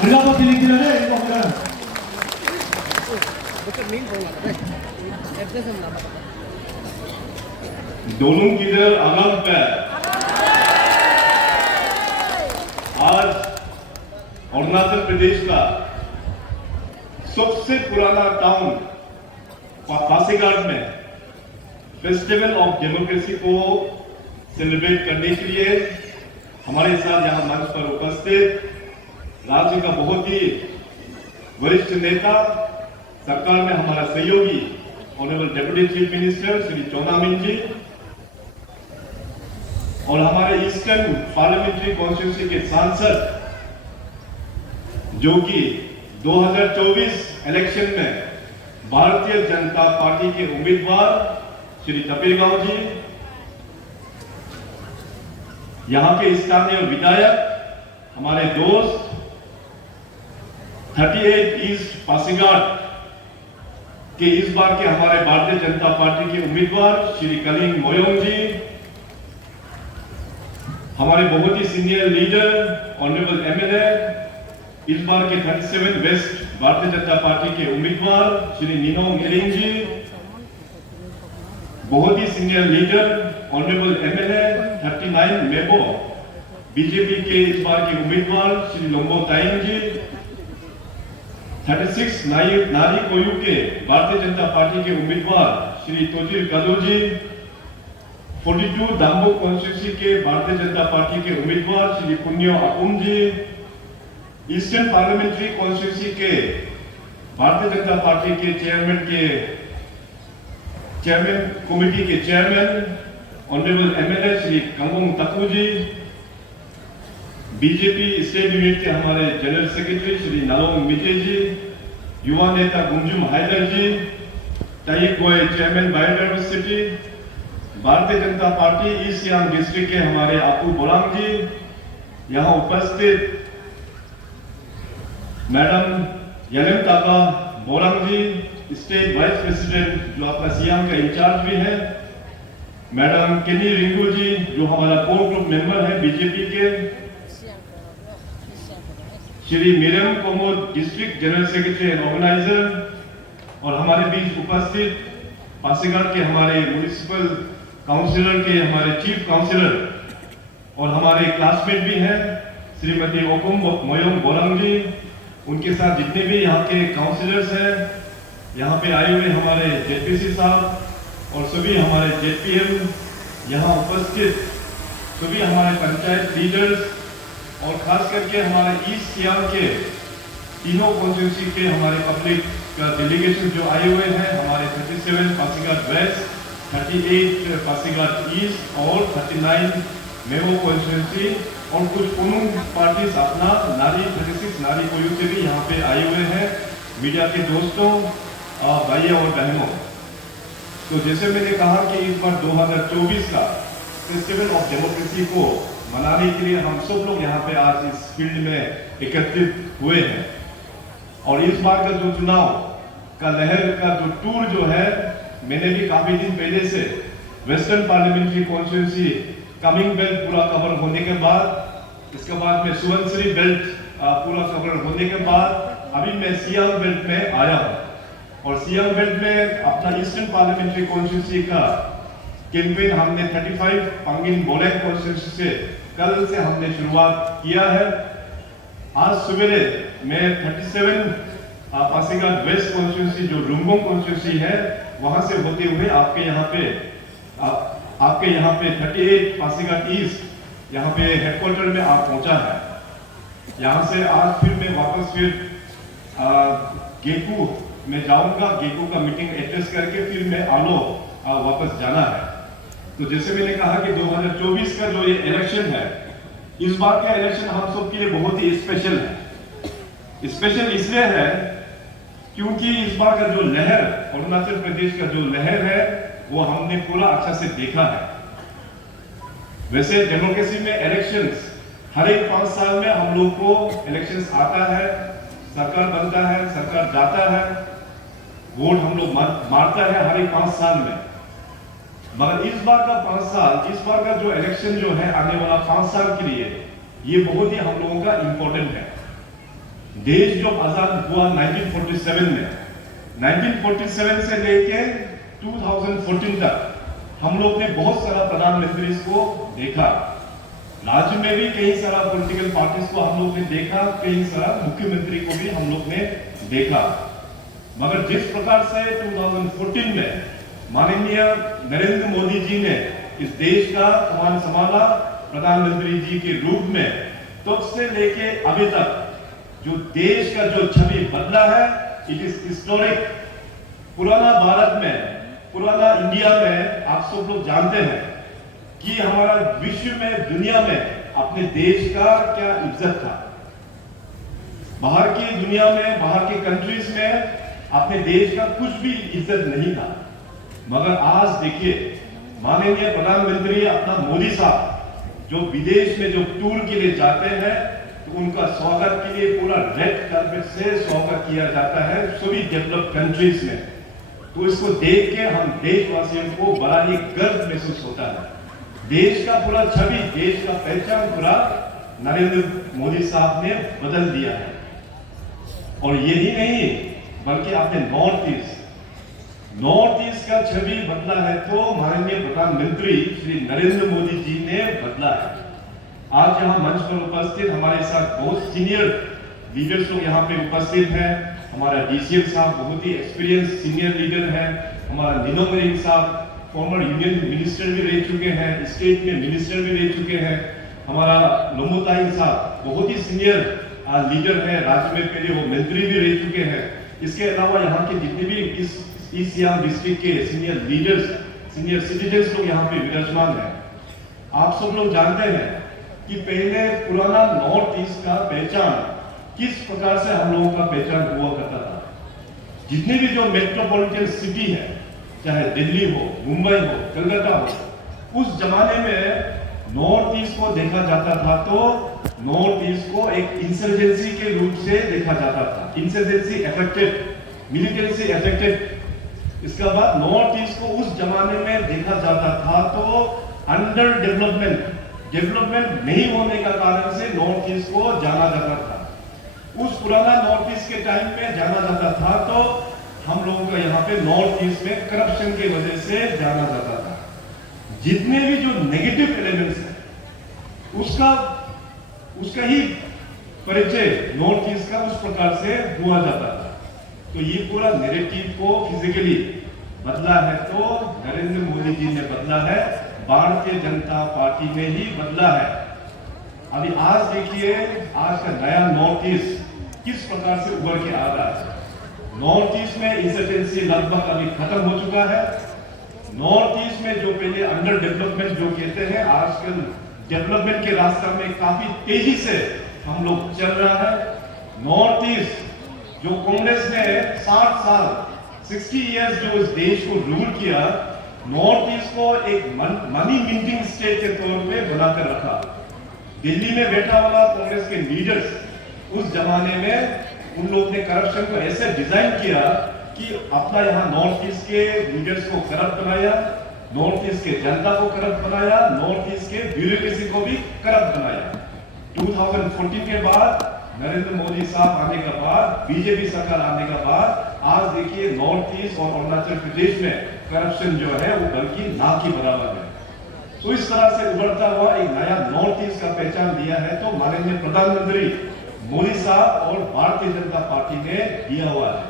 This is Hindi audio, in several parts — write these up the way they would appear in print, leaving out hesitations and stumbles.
प्रजापति लिखिದರೆ ಇವಾಗ दोनों किधर अलग पे आज अरुणाचल प्रदेश का सबसे पुराना टाउन पासीघाट में फेस्टिवल ऑफ डेमोक्रेसी को सेलिब्रेट करने के लिए हमारे साथ यहाँ मंच पर उपस्थित राज्य का बहुत ही वरिष्ठ नेता, सरकार में हमारा सहयोगी honourable deputy chief minister Shri Chowna Mein ji और हमारे ईस्टर्न पार्लियामेंट्री कॉन्स्टिट्यूंसी के सांसद जो कि 2024 इलेक्शन में भारतीय जनता पार्टी के उम्मीदवार श्री तपेगांव जी, यहां के स्थानीय विधायक हमारे दोस्त 38 ईस्ट पासीघाट के इस बार के हमारे भारतीय जनता पार्टी के उम्मीदवार श्री कलिंग मोयोंग जी, हमारे बहुत ही सीनियर लीडर ऑनरेबल एमएलए इस बार के 37 वेस्ट भारतीय जनता पार्टी के उम्मीदवार श्री निनोंग एरिंग जी, बहुत ही senior leader honourable MLA 39 Mebo BJP के इस बार के उम्मीदवार श्री लोंबो ताइंग जी, 36 नारी कोयू के भारतीय जनता पार्टी के उम्मीदवार श्री तोजिर कदू जी, 42 दाम्बो कॉन्स्टिट्यूंसी के भारतीय जनता पार्टी के उम्मीदवार श्री पुन्यो अकुम जी, ईस्टर्न पार्लियामेंट्री कॉन्स्टिट्यूंसी के भारतीय जनता पार्टी के चेयरमैन कमेटी के चेयरमैन ऑनरेबल एमएलए श्री कंगोंग तकू जी, बीजेपी स्टेट यूनिट के हमारे जनरल सेक्रेटरी श्री नालोंग मिजे जी, युवा नेता गुंजुम हाइदर जी, ताइक गोय chairman biodiversity, Bharatiya Janata party east Siang district के हमारे आपू बोरांग जी, यहाँ उपस्थित मैडम यलेम ताका बोरांग जी, स्टेट वाइस प्रेसिडेंट जो आपका सियांग का इंचार्ज भी है, मैडम केनी रिंगू जी जो हमारा कोर ग्रुप मेंबर है बीजेपी के, Shri Miram Komod district general secretary and organiser और हमारे बीच उपस्थित पासीघाट के हमारे म्युनिसिपल काउंसिलर के हमारे चीफ काउंसिलर और हमारे क्लासमेट भी हैं श्रीमती ओकुम मोयोंग बोरांग जी, उनके साथ जितने भी यहाँ के काउंसिलर्स हैं, यहाँ पे आए हुए हमारे जेपीसी साहब और सभी हमारे जेपीएम यहाँ उपस्थित सभी हमारे पंचायत लीडर्स और खास करके हमारे ईस्ट सियांग के तीनों कॉन्स्टिट्यूंसी के हमारे पब्लिक का डेलीगेशन जो आए हुए हैं, हमारे 37 पासीघाट वेस्ट, 38 पासीघाट ईस्ट और 39 मेवो कॉन्स्टिट्यूंसी और कुछ पुनुंग पार्टीज अपना 36 नारी कोयू से भी यहाँ पे आए हुए हैं। मीडिया के दोस्तों, भाइयों और बहनों, तो जैसे मैंने कहा कि इस बार 2024 का फेस्टिवल ऑफ डेमोक्रेसी को मनाने के लिए हम सब लोग यहाँ पे आज इस फील्ड में एकत्रित हुए हैं और इस बार का जो चुनाव का लहर का जो टूर जो है, मैंने भी काफी दिन पहले से western parliamentary constituency coming belt पूरा कवर होने के बाद, इसके बाद में सुवनसिरी बेल्ट पूरा कवर होने के बाद अभी मैं सियांग बेल्ट में आया हूँ और सियांग बेल्ट में अपना ईस्टर्न पार्लियामेंट्री कॉन्स्टिट्यूंसी का कैंपेन हमने 35 पांगिन बोरेंग कॉन्स्टिट्यूंसी से कल से हमने शुरुआत किया है। आज सवेरे मैं 37 पासीघाट वेस्ट कॉन्स्टिट्यूंसी जो रुंगोंग कॉन्स्टिट्यूंसी है वहां से होते हुए आपके यहाँ पे 38 पासीघाट ईस्ट यहाँ पे हेडक्वार्टर में आप पहुंचा है। यहाँ से आज फिर मैं वापस गेकू में जाऊंगा, गेकू का मीटिंग एड्रेस करके फिर मैं आलो वापस जाना है। तो जैसे मैंने कहा कि 2024 का जो ये इलेक्शन है, इस बार का इलेक्शन हम सब के लिए बहुत ही स्पेशल है। स्पेशल इसलिए है क्योंकि इस बार का जो लहर, अरुणाचल प्रदेश का जो लहर है वो हमने पूरा अच्छा से देखा है। वैसे डेमोक्रेसी में इलेक्शंस हर एक 5 साल में हम लोग को इलेक्शंस आता है, सरकार बनता है, सरकार जाता है, वोट हम लोग मारता है हर एक 5 साल में। मगर इस बार का 5 साल, इस बार का जो इलेक्शन जो है आने वाला 5 साल के लिए, ये बहुत ही हम लोगों का इंपॉर्टेंट है। देश जो आजाद हुआ 1947 में, 1947 से लेके 2014 तक हम लोग ने बहुत सारा प्रधानमंत्री को देखा। राज्य में भी कई सारा पॉलिटिकल पार्टीज को हम लोग ने देखा, कई सारा मुख्यमंत्री को भी हम लोग ने देखा। मगर जिस प्रकार से 2014 में माननीय नरेंद्र मोदी जी ने इस देश का कमान संभाला प्रधानमंत्री जी के रूप में, तब से लेके अभी तक जो देश का जो छवि बदला है, इट इज हिस्टोरिक। पुराना भारत में, पुराना इंडिया में आप सब लोग जानते हैं कि हमारा विश्व में, दुनिया में अपने देश का क्या इज्जत था। बाहर की दुनिया में, बाहर की कंट्रीज में अपने देश का कुछ भी इज्जत नहीं था। मगर आज देखिए, माननीय प्रधानमंत्री अपना मोदी साहब जो विदेश में जो टूर के लिए जाते हैं, तो उनका स्वागत के लिए पूरा रेड कार्पेट से स्वागत किया जाता है सभी डेवलप्ड कंट्रीज में। तो इसको देख के हम देशवासियों को बड़ा ही गर्व महसूस होता है। देश का पूरा छवि, देश का पहचान पूरा नरेंद्र मोदी साहब ने बदल दिया है। और यही नहीं, बल्कि आपने नॉर्थ ईस्ट का छवि बदला है, तो माननीय प्रधानमंत्री श्री नरेंद्र मोदी जी ने बदला है। आज यहाँ मंच पर उपस्थित हमारे साथ बहुत सीनियर लीडर्स लोग यहाँ पे उपस्थित हैं। हमारा डीसीएम साहब बहुत ही एक्सपीरियंस सीनियर लीडर है। हमारा निनोंग इरिंग साहब फॉर्मर यूनियन मिनिस्टर भी रह चुके हैं, स्टेट में मिनिस्टर भी रह चुके हैं। हमारा लोम्बो तायेंग साहब बहुत ही सीनियर लीडर है, राज्य में पहले वो मंत्री भी रह चुके हैं। इसके अलावा यहाँ के जितने भी इस ईस्ट सियांग डिस्ट्रिक्ट के सीनियर लीडर्स, सीनियर सिटीजन्स लोग यहाँ पे विराजमान हैं। आप सब लोग जानते हैं कि पहले पुराना नॉर्थ ईस्ट का पहचान किस प्रकार से हम लोगों का पहचान हुआ करता था। जितने भी जो मेट्रोपॉलिटन सिटी है, चाहे दिल्ली हो, मुंबई हो, कलकत्ता हो, उस जमाने में नॉर्थ ईस्ट को देखा जाता था तो नॉर्थ ईस्ट को एक इंसर्जेंसी के रूप से देखा जाता था। Insurgency affected, militancy affected. इसके बाद नॉर्थ ईस्ट को उस जमाने में देखा जाता था तो अंडर डेवलपमेंट नहीं होने का कारण से नॉर्थ ईस्ट को जाना जाता था। उस पुराना नॉर्थ ईस्ट के टाइम में जाना जाता था तो हम लोगों का यहाँ पे नॉर्थ ईस्ट में करप्शन की वजह से जाना जाता था। जितने भी जो नेगेटिव एलिमेंट्स है उसका ही परिचय नॉर्थ ईस्ट का उस प्रकार से हुआ जाता था। तो ये पूरा नैरेटिव को फिजिकली बदला है तो नरेंद्र मोदी जी ने बदला है, भारतीय जनता पार्टी ने ही बदला है। अभी आज देखिए, आज का नया नॉर्थ ईस्ट किस प्रकार से उभर के आ रहा है। नॉर्थ ईस्ट में इंसर्जेंसी लगभग अभी खत्म हो चुका है। नॉर्थ ईस्ट में जो पहले अंडर डेवलपमेंट जो कहते हैं, आजकल डेवलपमेंट के रास्ते में काफी तेजी से हम लोग चल रहा है। नॉर्थ ईस्ट जो कांग्रेस ने 60 साल 60 इयर्स जो इस देश को रूल किया, नॉर्थ ईस्ट को एक मनी मिंटिंग स्टेट के तौर पे बनाकर रखा। दिल्ली में बैठा वाला कांग्रेस के लीडर्स उस जमाने में उन लोग ने करप्शन को ऐसे डिजाइन किया कि अपना यहाँ नॉर्थ ईस्ट के लीडर्स को करप्ट बनाया, नॉर्थ ईस्ट के जनता को करप्ट बनाया, नॉर्थ ईस्ट के ब्यूरोक्रेसी को भी करप्ट बनाया। 2014 के बाद नरेंद्र मोदी साहब आने के बाद, बीजेपी सरकार आने के बाद, आज देखिए नॉर्थ ईस्ट और अरुणाचल प्रदेश में करप्शन जो है वो बल्कि ना के बराबर है। तो इस तरह से उभरता हुआ एक नया नॉर्थ ईस्ट का पहचान दिया है तो माननीय प्रधानमंत्री मोदी साहब और भारतीय जनता पार्टी ने दिया हुआ है।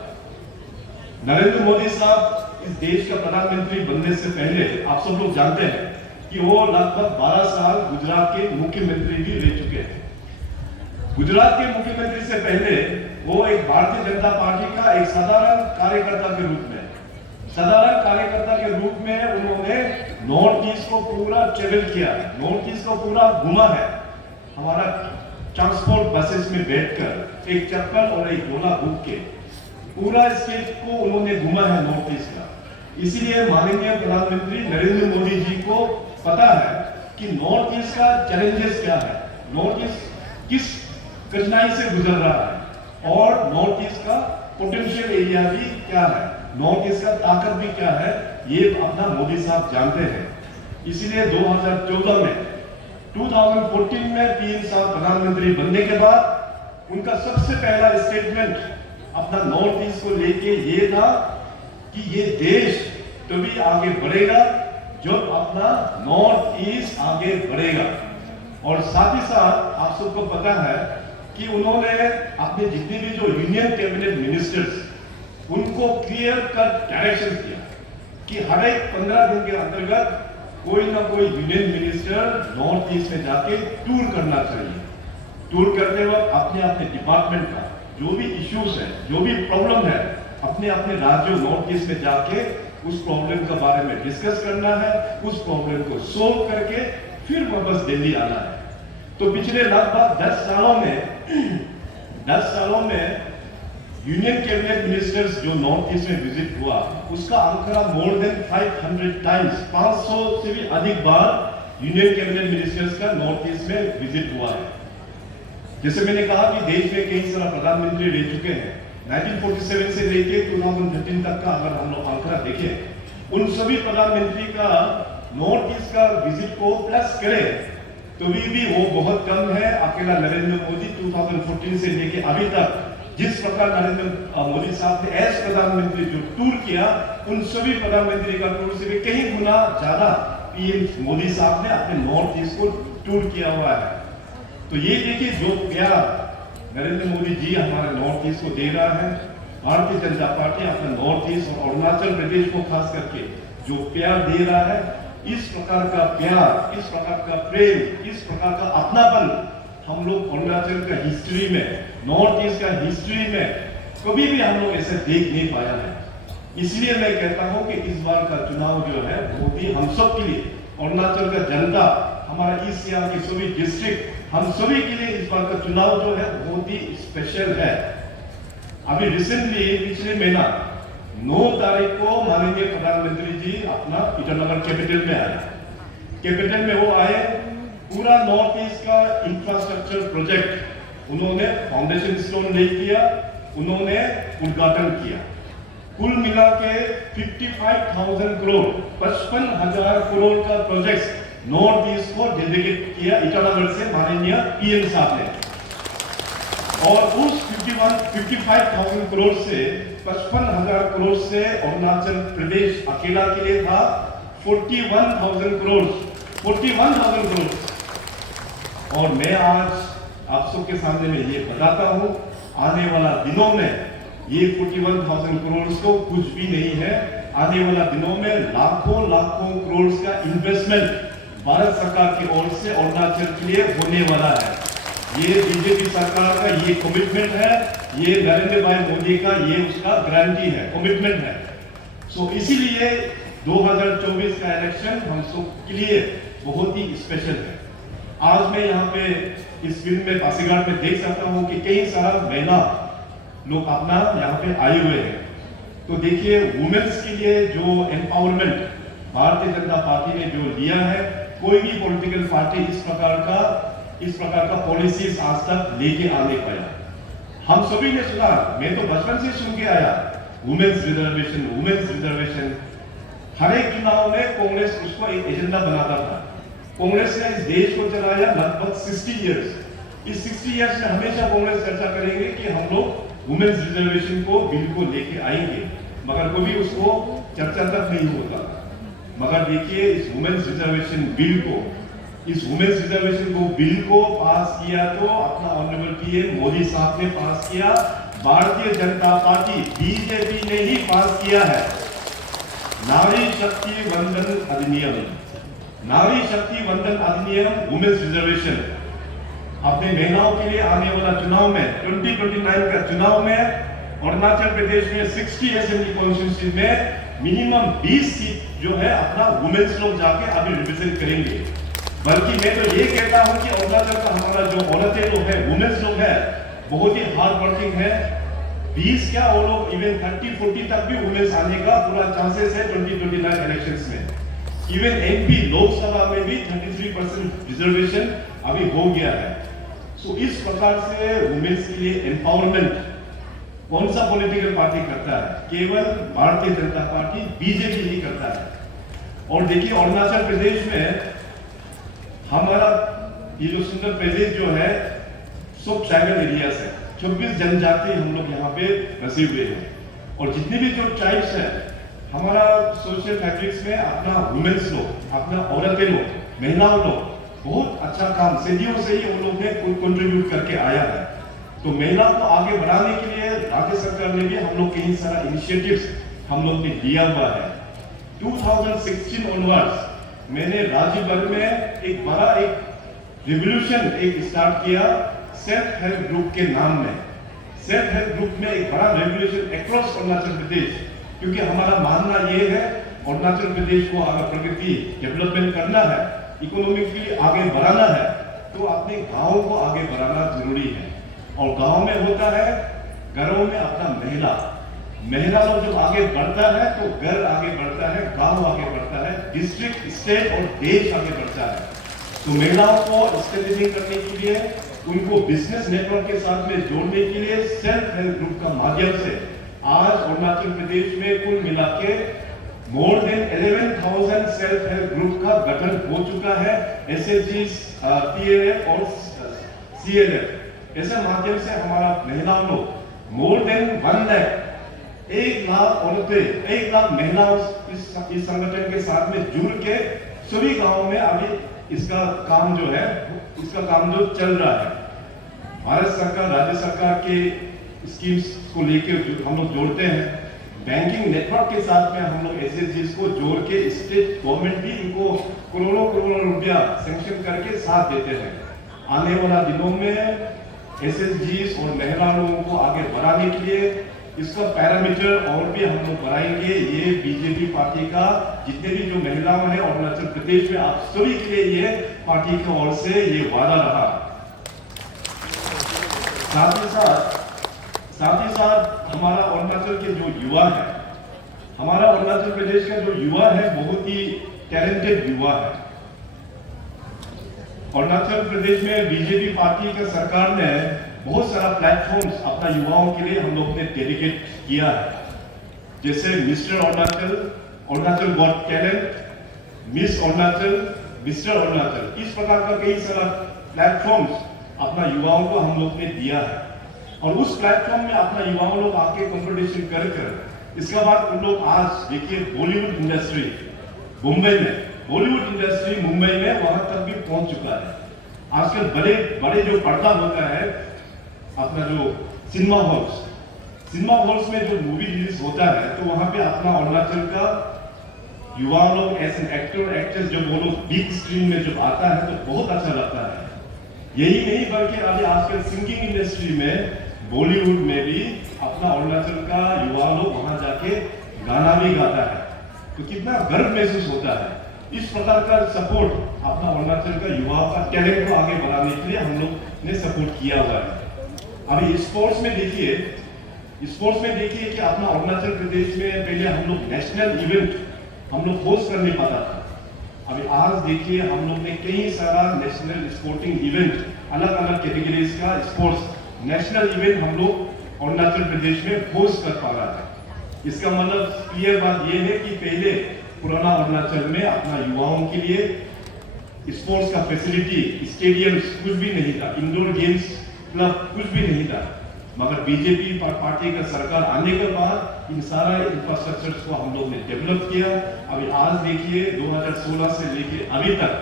नरेंद्र मोदी साहब इस देश का प्रधानमंत्री बनने से पहले आप सब लोग जानते हैं कि वो लगभग 12 साल गुजरात के मुख्यमंत्री भी रह चुके हैं। गुजरात के मुख्यमंत्री से पहले वो एक भारतीय जनता पार्टी का एक साधारण कार्यकर्ता के रूप में उन्होंने नॉर्थ ईस्ट को पूरा ट्रेवल किया, नॉर्थ ईस्ट को पूरा घुमा है। हमारा ट्रांसपोर्ट बसेस में बैठकर एक चप्पल और एक झोला भूख के पूरा स्टेट को उन्होंने घुमा है नॉर्थ ईस्ट का। इसीलिए माननीय प्रधानमंत्री नरेंद्र मोदी जी को पता है कि नॉर्थ ईस्ट का चैलेंजेस क्या है, नॉर्थ ईस्ट किस कठिनाई से गुजर रहा है और नॉर्थ ईस्ट का पोटेंशियल एरिया भी क्या है, नॉर्थ ईस्ट का ताकत भी क्या है, ये अपना मोदी साहब जानते हैं। इसीलिए 2014 में 2014 में पीएम साहब प्रधानमंत्री बनने के बाद उनका सबसे पहला स्टेटमेंट अपना नॉर्थ ईस्ट को लेके ये था कि ये देश तभी आगे बढ़ेगा जब अपना नॉर्थ ईस्ट आगे बढ़ेगा। और साथ ही साथ आप सबको पता है कि उन्होंने अपने जितने भी जो यूनियन कैबिनेट मिनिस्टर्स उनको क्लियर कट डायरेक्शन दिया कि हर एक 15 दिन के अंतर्गत कोई ना कोई यूनियन मिनिस्टर नॉर्थ ईस्ट में जाके टूर करना चाहिए। टूर करते वक्त अपने अपने डिपार्टमेंट का जो भी इश्यूज है, जो भी प्रॉब्लम है, अपने अपने राज्यों नॉर्थ ईस्ट में जाके उस प्रॉब्लम के बारे में डिस्कस करना है, उस प्रॉब्लम को सोल्व करके फिर वापस दिल्ली आना है। तो पिछले लगभग 10 सालों में यूनियन कैबिनेट मिनिस्टर्स जो नॉर्थ ईस्ट में विजिट हुआ उसका आंकड़ा मोर देन 500 टाइम्स, 500 से भी अधिक बार यूनियन कैबिनेट मिनिस्टर्स का नॉर्थ ईस्ट में विजिट हुआ है। जैसे मैंने कहा कि देश में कई सारा प्रधानमंत्री रह चुके हैं। 1947 से लेके 2013 तक का अगर हम लोग आंकड़ा देखें, उन सभी प्रधानमंत्री का नॉर्थ ईस्ट का विजिट को प्लस करें तो भी वो बहुत कम है। अकेला नरेंद्र मोदी 2014 से लेके अभी तक जिस प्रकार नरेंद्र मोदी साहब ने एज प्रधानमंत्री जो टूर किया, उन सभी प्रधानमंत्री का टूर से भी कहीं गुना ज्यादा पीएम मोदी साहब ने अपने नॉर्थ ईस्ट को टूर किया हुआ है। तो ये देखिए जो प्यार नरेंद्र मोदी जी हमारे नॉर्थ ईस्ट को दे रहा है। भारतीय जनता पार्टी अपने नॉर्थ ईस्ट और अरुणाचल प्रदेश को खास करके जो प्यार दे रहा है, इस प्रकार का प्यार, इस प्रकार का प्रेम, इस प्रकार का अपनापन हम लोग अरुणाचल का हिस्ट्री में, नॉर्थ ईस्ट का हिस्ट्री में कभी भी हम लोग ऐसे देख नहीं पाया है। इसलिए मैं कहता हूं कि इस बार का चुनाव जो है बहुत ही हम सब के लिए, अरुणाचल का जनता, हमारा ईस्ट सियांग के सभी डिस्ट्रिक्ट, हम सभी के लिए इस बार का चुनाव जो है बहुत ही स्पेशल है। अभी रिसेंटली पिछले महीना 9 तारीख को माननीय प्रधानमंत्री जी अपना ईटानगर कैपिटल में आए। कैपिटल में वो आए, पूरा नॉर्थ ईस्ट का इंफ्रास्ट्रक्चर प्रोजेक्ट उन्होंने फाउंडेशन स्टोन ले किया, उन्होंने उद्घाटन किया। कुल मिला के 55,000 करोड़, 55,000 करोड़ का प्रोजेक्ट नॉर्थ ईस्ट को डेडिकेट किया ईटानगर से माननीय पीएम साहब ने। और उस 55,000 करोड़ से 55,000 करोड़ से अरुणाचल प्रदेश अकेला के लिए था 41,000 करोड़, 41,000 करोड़। और मैं आज आप सबके सामने में ये बताता हूं, आने वाला दिनों में ये 41,000 करोड़ को कुछ भी नहीं है। आने वाला दिनों में लाखों लाखों करोड़ का इन्वेस्टमेंट भारत सरकार की ओर से अरुणाचल के लिए होने वाला है। ये बीजेपी सरकार का ये कमिटमेंट है, ये नरेंद्र भाई मोदी का ये उसका गारंटी है, कमिटमेंट है। सो इसीलिए 2024 का इलेक्शन हम सब के लिए बहुत ही स्पेशल है। आज मैं यहाँ पे इस फिल्म में पासीघाट में देख सकता हूँ कि कई सारा महिला लोग अपना यहाँ पे आए हुए हैं। तो देखिए वुमेन्स के लिए जो एम्पावरमेंट भारतीय जनता पार्टी ने जो लिया है, कोई भी पॉलिटिकल पार्टी इस प्रकार का पॉलिसीज आज तक लेके आ नहीं पाया। हम सभी ने सुना, मैं तो बचपन से सुन के आया, वुमेन्स रिजर्वेशन, वुमेन्स रिजर्वेशन। हर एक चुनाव में कांग्रेस उसको एक एजेंडा बनाता था। कांग्रेस ने इस देश को चलाया लगभग 60 इयर्स। इस 60 इयर्स में हमेशा कांग्रेस चर्चा करेंगे कि हम लोग वुमेन्स रिजर्वेशन को बिल को लेके आएंगे, मगर कभी उसको चर्चा तक नहीं होता। मगर देखिए इस वुमेन्स रिजर्वेशन बिल को, इस वुमेन्स रिजर्वेशन को बिल को पास किया तो अपना ऑनरेबल पीएम मोदी साहब ने पास किया, भारतीय जनता पार्टी बीजेपी ने ही पास किया है। नारी शक्ति वंदन अधिनियम, नारी शक्ति वंदन अधिनियम, वुमेन्स रिजर्वेशन अपने महिलाओं के लिए आने वाला चुनाव में 2029 का चुनाव में अरुणाचल प्रदेश में 60 असेंबली कॉन्स्टिट्यूंसी में मिनिमम 20 सीट जो है अपना वुमेन्स लोग जाके अभी रिप्रेजेंट करेंगे। बल्कि मैं तो ये कहता हूं कि अरुणाचल का हमारा जो औरतें लोग है, वुमेन्स लोग है, बहुत ही हार्ड वर्किंग है। 20 क्या वो लोग इवन 30-40 तक भी वुमेन्स आने का पूरा चांसेस है 2029 इलेक्शंस में। इवन एमपी लोकसभा में भी 33% रिजर्वेशन अभी हो गया है। सो इस प्रकार से वुमेन्स के लिए एम्पावरमेंट कौन सा पॉलिटिकल पार्टी करता है? केवल भारतीय जनता पार्टी बीजेपी ही करता है। और देखिए अरुणाचल प्रदेश में हमारा ये जो सुंदर प्रदेश जो है, सब ट्राइबल एरियाज है, 26 जनजाति हम लोग यहाँ पे बसे हुए हैं। और जितने भी जो ट्राइब्स हैं, हमारा सोशल फैब्रिक्स में अपना वुमेन्स लोग, अपना औरतें लोग, महिलाओं लोग बहुत अच्छा काम सदियों से ही उन लोग ने कंट्रीब्यूट करके आया है। तो महिला को आगे बढ़ाने के लिए राज्य सरकार ने भी हम लोग कई सारा इनिशिएटिव्स हम लोग ने लिया हुआ है। 2016 ऑनवर्ड्स मैंने राज्य भर में एक बड़ा रिवोल्यूशन स्टार्ट किया सेल्फ हेल्प ग्रुप के नाम में। सेल्फ हेल्प ग्रुप में एक बड़ा रेवोल्यूशन अक्रॉस अरुणाचल प्रदेश, क्योंकि हमारा मानना ये है अरुणाचल प्रदेश को अगर प्रगति डेवलपमेंट करना है, इकोनॉमिकली आगे बढ़ाना है, तो अपने गांव को आगे बढ़ाना जरूरी है। और गांव में होता है, घरों में अपना महिला लोग जब आगे बढ़ता है तो घर आगे बढ़ता है, गांव आगे बढ़ता है, डिस्ट्रिक्ट, स्टेट और देश आगे बढ़ता है। तो महिलाओं को स्ट्रेंथनिंग करने के लिए, उनको बिजनेस नेटवर्क के साथ में जोड़ने के लिए सेल्फ हेल्प ग्रुप का माध्यम से आज अरुणाचल प्रदेश में कुल मिला के more than 11,000 self help group का गठन हो चुका है। SHGs, PLF और CLF ऐसे माध्यम से हमारा महिलाओं लोग मोर देन 1 लाख औरतें, 1 लाख महिलाओं इस संगठन के साथ में जुड़ के सभी गांवों में अभी इसका काम जो है, इसका काम जो चल रहा है। भारत सरकार, राज्य सरकार के स्कीम्स को लेकर हम लोग जोड़ते हैं। बैंकिंग नेटवर्क के साथ में हम लोग SHGs को जोड़ के स्टेट गवर्नमेंट भी इनको करोड़ों रुपया सैंक्शन करके साथ देते हैं। आने वाला दिनों में SHGs और महिला लोगों को आगे बढ़ाने के लिए इसका पैरामीटर और भी हम लोग बढ़ाएंगे। ये बीजेपी पार्टी का जितने भी जो महिलाएं हैं अरुणाचल प्रदेश में, आप सभी के लिए ये पार्टी की ओर से ये वादा रहा। साथ ही साथ हमारा अरुणाचल के जो युवा है, हमारा अरुणाचल प्रदेश का जो युवा है बहुत ही टैलेंटेड युवा है। अरुणाचल प्रदेश में बीजेपी पार्टी का सरकार ने बहुत सारा प्लेटफॉर्म्स अपना युवाओं के लिए हम लोग ने डेडिकेट किया है, जैसे mister Arunachal, Arunachal got talent, miss Arunachal, mister Arunachal, इस प्रकार का कई सारा प्लेटफॉर्म्स अपना युवाओं को हम लोग ने दिया है। और उस प्लेटफॉर्म में अपना युवाओं लोग आके कंपटीशन कर इसके बाद उन लोग आज देखिए बॉलीवुड इंडस्ट्री मुंबई में, बॉलीवुड इंडस्ट्री मुंबई में वहां तक भी पहुंच चुका है। आजकल बड़े जो पर्दा होता है, अपना जो सिनेमा हॉल्स में जो मूवी रिलीज होता है, तो वहां पे अपना अरुणाचल का युवा लोग एज एन एक्टर एक्ट्रेस जब वो लोग बिग स्क्रीन में जब आता है तो बहुत अच्छा लगता है। यही नहीं बल्कि अभी आजकल सिंगिंग इंडस्ट्री में, बॉलीवुड में भी अपना अरुणाचल का युवा लोग वहां जाके गाना भी गाता है, तो कितना गर्व महसूस होता है। इस प्रकार का सपोर्ट अपना अरुणाचल का युवाओं का टैलेंट को आगे बढ़ाने के लिए हम लोग ने सपोर्ट किया हुआ है। अभी स्पोर्ट्स में देखिए कि अपना अरुणाचल प्रदेश में पहले हम लोग नेशनल इवेंट हम लोग होस्ट कर नहीं पाता था। अभी आज देखिए हम लोग ने कई सारा नेशनल स्पोर्टिंग इवेंट, अलग अलग कैटेगरीज का स्पोर्ट्स नेशनल इवेंट हम लोग अरुणाचल प्रदेश में होस्ट कर पा रहा है। इसका मतलब क्लियर बात यह है कि पहले पुराना अरुणाचल में अपना युवाओं के लिए स्पोर्ट्स का फैसिलिटी, स्टेडियम्स कुछ भी नहीं था, इंडोर गेम्स क्लब कुछ भी नहीं था। मगर बीजेपी पार्टी का सरकार आने के बाद इन सारा इंफ्रास्ट्रक्चर को हम लोग ने डेवलप किया। अभी आज देखिए 2016 से लेके अभी तक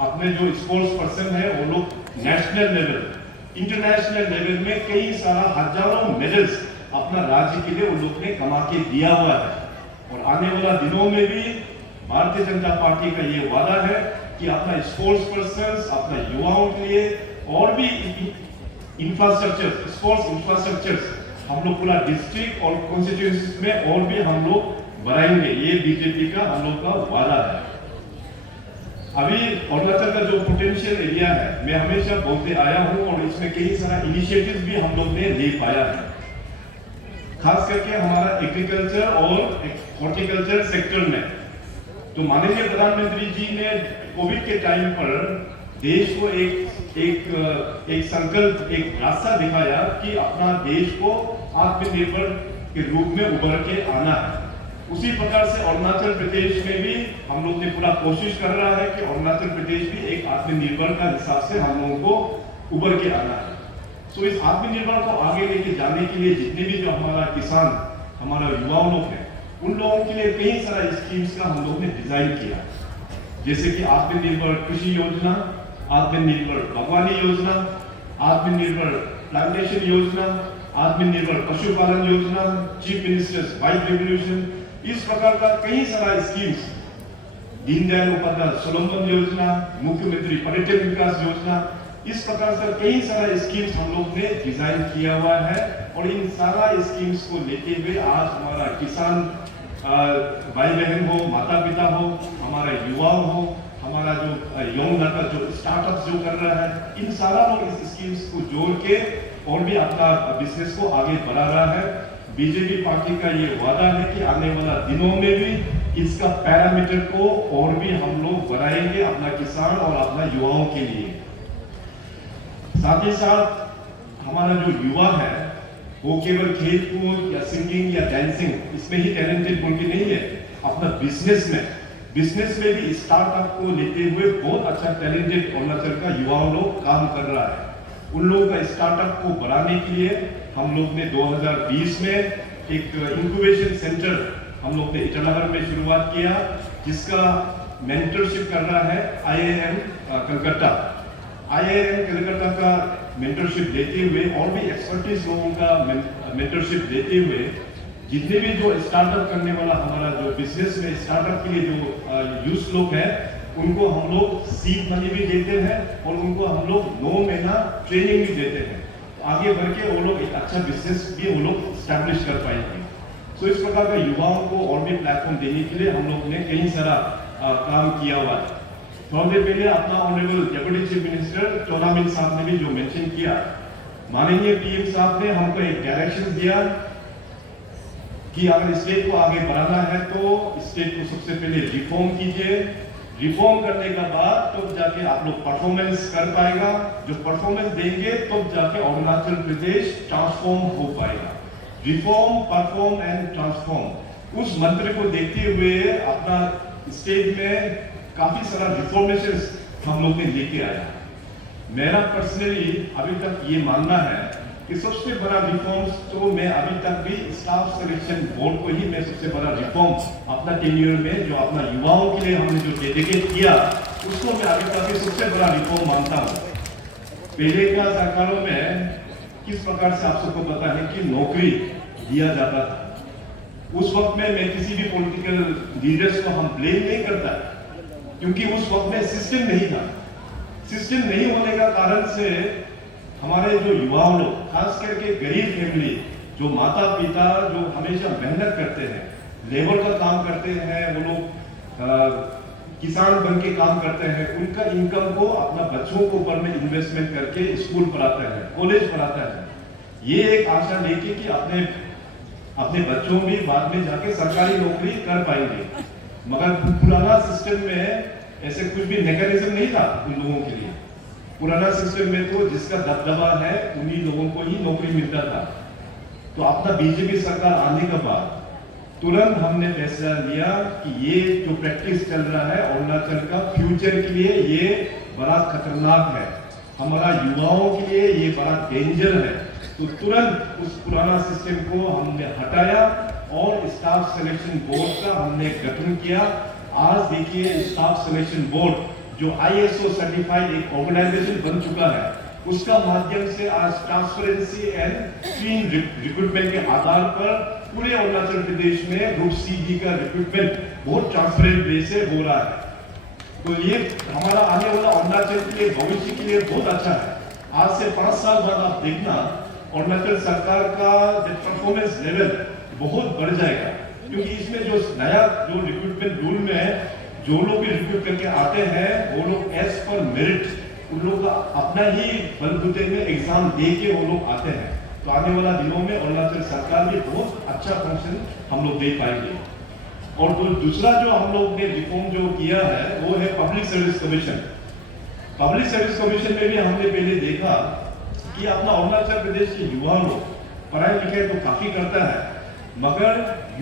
अपने जो स्पोर्ट्स पर्सन है वो लोग नेशनल लेवल, इंटरनेशनल लेवल में कई सारा हजारों मेडल्स अपना राज्य के लिए उन लोग ने कमा के दिया हुआ है। और आने वाला दिनों में भी भारतीय जनता पार्टी का ये वादा है कि अपना स्पोर्ट्स पर्सन, अपना युवाओं के लिए और भी इंफ्रास्ट्रक्चर, स्पोर्ट्स इंफ्रास्ट्रक्चर हम लोग पूरा डिस्ट्रिक्ट और कॉन्स्टिट्यूएंसीज में और भी हम लोग बढ़ाएंगे। ये बीजेपी का हम लोग का वादा है। अभी अरुणाचल का जो पोटेंशियल एरिया है, मैं हमेशा बोलते आया हूं और इसमें कई सारा इनिशिएटिव भी हम लोग ने ले पाया है। खास करके हमारा एग्रीकल्चर और हॉर्टिकल्चर सेक्टर में तो माननीय प्रधानमंत्री जी ने कोविड के टाइम पर देश को एक संकल्प, एक रास्ता दिखाया कि अपना देश को आत्मनिर्भर के रूप में उभर के आना है। उसी प्रकार से अरुणाचल प्रदेश में भी हम लोग ने पूरा कोशिश कर रहा है कि अरुणाचल प्रदेश भी एक आत्मनिर्भर का हिसाब से हम लोगों को उभर के आना है। तो इस आत्मनिर्भर को आगे लेके जाने के लिए जितने भी जो हमारा किसान, हमारा युवाओं लोग हैं, उन लोगों के लिए कई सारा स्कीम्स का हम लोग ने डिजाइन किया, जैसे कि आत्मनिर्भर कृषि योजना, आत्मनिर्भर बागवानी योजना, आत्मनिर्भर प्लांटेशन योजना, आत्मनिर्भर पशुपालन योजना, चीफ मिनिस्टर्स बाइक रेवोल्यूशन, इस प्रकार का कई सारा स्कीम्स, दीनदयाल उपाध्याय स्वलंबन योजना, मुख्यमंत्री पर्यटन विकास योजना, इस प्रकार से कई सारा स्कीम्स हम लोग ने डिजाइन किया हुआ है। और इन सारा स्कीम्स को लेते हुए आज हमारा किसान भाई बहन हो, माता पिता हो, हमारा युवा हो, हमारा जो यंग लड़का जो स्टार्टअप जो कर रहा है, इन सारा लोग इस स्कीम्स को जोड़ के और भी अपना बिजनेस को आगे बढ़ा रहा है। बीजेपी पार्टी का ये वादा है कि आने वाला दिनों में भी इसका पैरामीटर को और भी हम लोग बढ़ाएंगे अपना किसान और अपना युवाओं के लिए। साथ ही साथ हमारा जो युवा है वो केवल खेल कूद या सिंगिंग या डांसिंग इसमें ही टैलेंटेड बोल के नहीं है, अपना बिजनेस में भी स्टार्टअप को लेते हुए बहुत अच्छा टैलेंटेड अरुणाचल का युवाओं लोग काम कर रहा है। उन लोगों का स्टार्टअप को बढ़ाने के लिए हम लोग ने 2020 में एक इंक्यूबेशन सेंटर हम लोग ने ईटानगर में शुरुआत किया, जिसका मेंटरशिप कर रहा है IIM कलकत्ता। IIM कलकत्ता का मेंटरशिप देते हुए और भी एक्सपर्टीज लोगों का मेंटरशिप देते हुए जितने भी जो स्टार्टअप करने वाला हमारा जो बिजनेस में स्टार्टअप के लिए जो यूथ लोग हैं, उनको हम लोग सीड मनी भी देते हैं और उनको हम लोग 9 महीना ट्रेनिंग भी देते हैं। आगे बढ़ के वो लोग एक अच्छा बिजनेस भी वो लोग स्टैब्लिश कर पाएंगे। तो इस प्रकार का युवाओं को और भी प्लेटफॉर्म देने के लिए हम लोग ने कई सारा काम किया हुआ है। थोड़ी देर पहले अपना ऑनरेबल डेप्यूटी चीफ मिनिस्टर चौलामिन साहब ने भी जो मेंशन किया, माननीय पीएम साहब ने हमको एक डायरेक्शन दिया कि अगर स्टेट को आगे बढ़ाना है तो स्टेट को सबसे पहले रिफॉर्म कीजिए, रिफॉर्म करने के बाद तो जाके आप लोग परफॉर्मेंस कर पाएगा, जो परफॉर्मेंस देंगे तो जाके अरुणाचल प्रदेश ट्रांसफॉर्म हो पाएगा। रिफॉर्म, परफॉर्म एंड ट्रांसफॉर्म, उस मंत्र को देखते हुए अपना स्टेट में काफी सारा रिफॉर्मेशन हम लोग ने लेके आया। मेरा पर्सनली अभी तक ये मानना है कि सबसे बड़ा रिफॉर्म्स तो मैं अभी तक भी स्टाफ सिलेक्शन बोर्ड को ही मैं सबसे बड़ा रिफॉर्म अपना टेन्योर में जो अपना युवाओं के लिए हमने जो डेडिकेट किया, उसको मैं अभी तक भी सबसे बड़ा रिफॉर्म मानता हूँ। पहले का सरकारों में किस प्रकार से आप सबको पता है कि नौकरी दिया जाता था। उस वक्त में मैं किसी भी पॉलिटिकल लीडर्स को हम ब्लेम नहीं करता, क्योंकि उस वक्त में सिस्टम नहीं था। सिस्टम नहीं होने का कारण से हमारे जो युवा लोग, खास करके गरीब फैमिली, जो माता पिता जो हमेशा मेहनत करते हैं, लेबर का काम करते हैं, वो लोग किसान बन के काम करते हैं, उनका इनकम को अपना बच्चों को ऊपर में इन्वेस्टमेंट करके स्कूल पढ़ाते हैं, कॉलेज पढ़ाते हैं। ये एक आशा लेके कि अपने बच्चों भी बाद में जाके सरकारी नौकरी कर पाएंगे। मगर पुराना सिस्टम में ऐसे कुछ भी मैकेनिज्म नहीं था उन लोगों के लिए। पुराना सिस्टम में तो जिसका दबदबा है उन्हीं लोगों को ही नौकरी मिलता था। तो अपना बीजेपी सरकार आने के बाद तुरंत हमने फैसला लिया कि ये जो प्रैक्टिस चल रहा है अरुणाचल का फ्यूचर के लिए ये बड़ा खतरनाक है, हमारा युवाओं के लिए ये बड़ा डेंजर है। तो तुरंत उस पुराना सिस्टम को हमने हटाया और स्टाफ सिलेक्शन बोर्ड का हमने गठन किया। आज देखिए स्टाफ सिलेक्शन बोर्ड जो ISO सर्टिफाइड एक ऑर्गेनाइजेशन बन चुका है, उसका माध्यम से आज ट्रांसपेरेंसी एंड क्लीन रिक्रूटमेंट के आधार पर पूरे अरुणाचल प्रदेश में ग्रुप CB का रिक्रूटमेंट बहुत ट्रांसपेरेंट वे से हो रहा है। तो ये हमारा आने वाला अरुणाचल के लिए, भविष्य के लिए बहुत अच्छा है। आज से 5 साल बाद आप देखना अरुणाचल सरकार का परफॉर्मेंस लेवल बहुत बढ़ जाएगा, क्योंकि इसमें जो नया जो रिक्रूटमेंट रूल में है, जो लोग भी रिक्रूट करके आते हैं वो लोग एज पर मेरिट, उन लोगों का अपना ही बलबूते में एग्जाम दे के वो लोग आते हैं। तो आने वाला दिनों में अरुणाचल सरकार भी बहुत अच्छा फंक्शन हम लोग दे पाएंगे। और तो दूसरा जो हम लोग ने रिफॉर्म जो किया है वो है public service commission. Public service commission में भी हमने पहले देखा कि अपना अरुणाचल प्रदेश के युवा लोग पढ़ाई लिखाई तो काफी करता है, मगर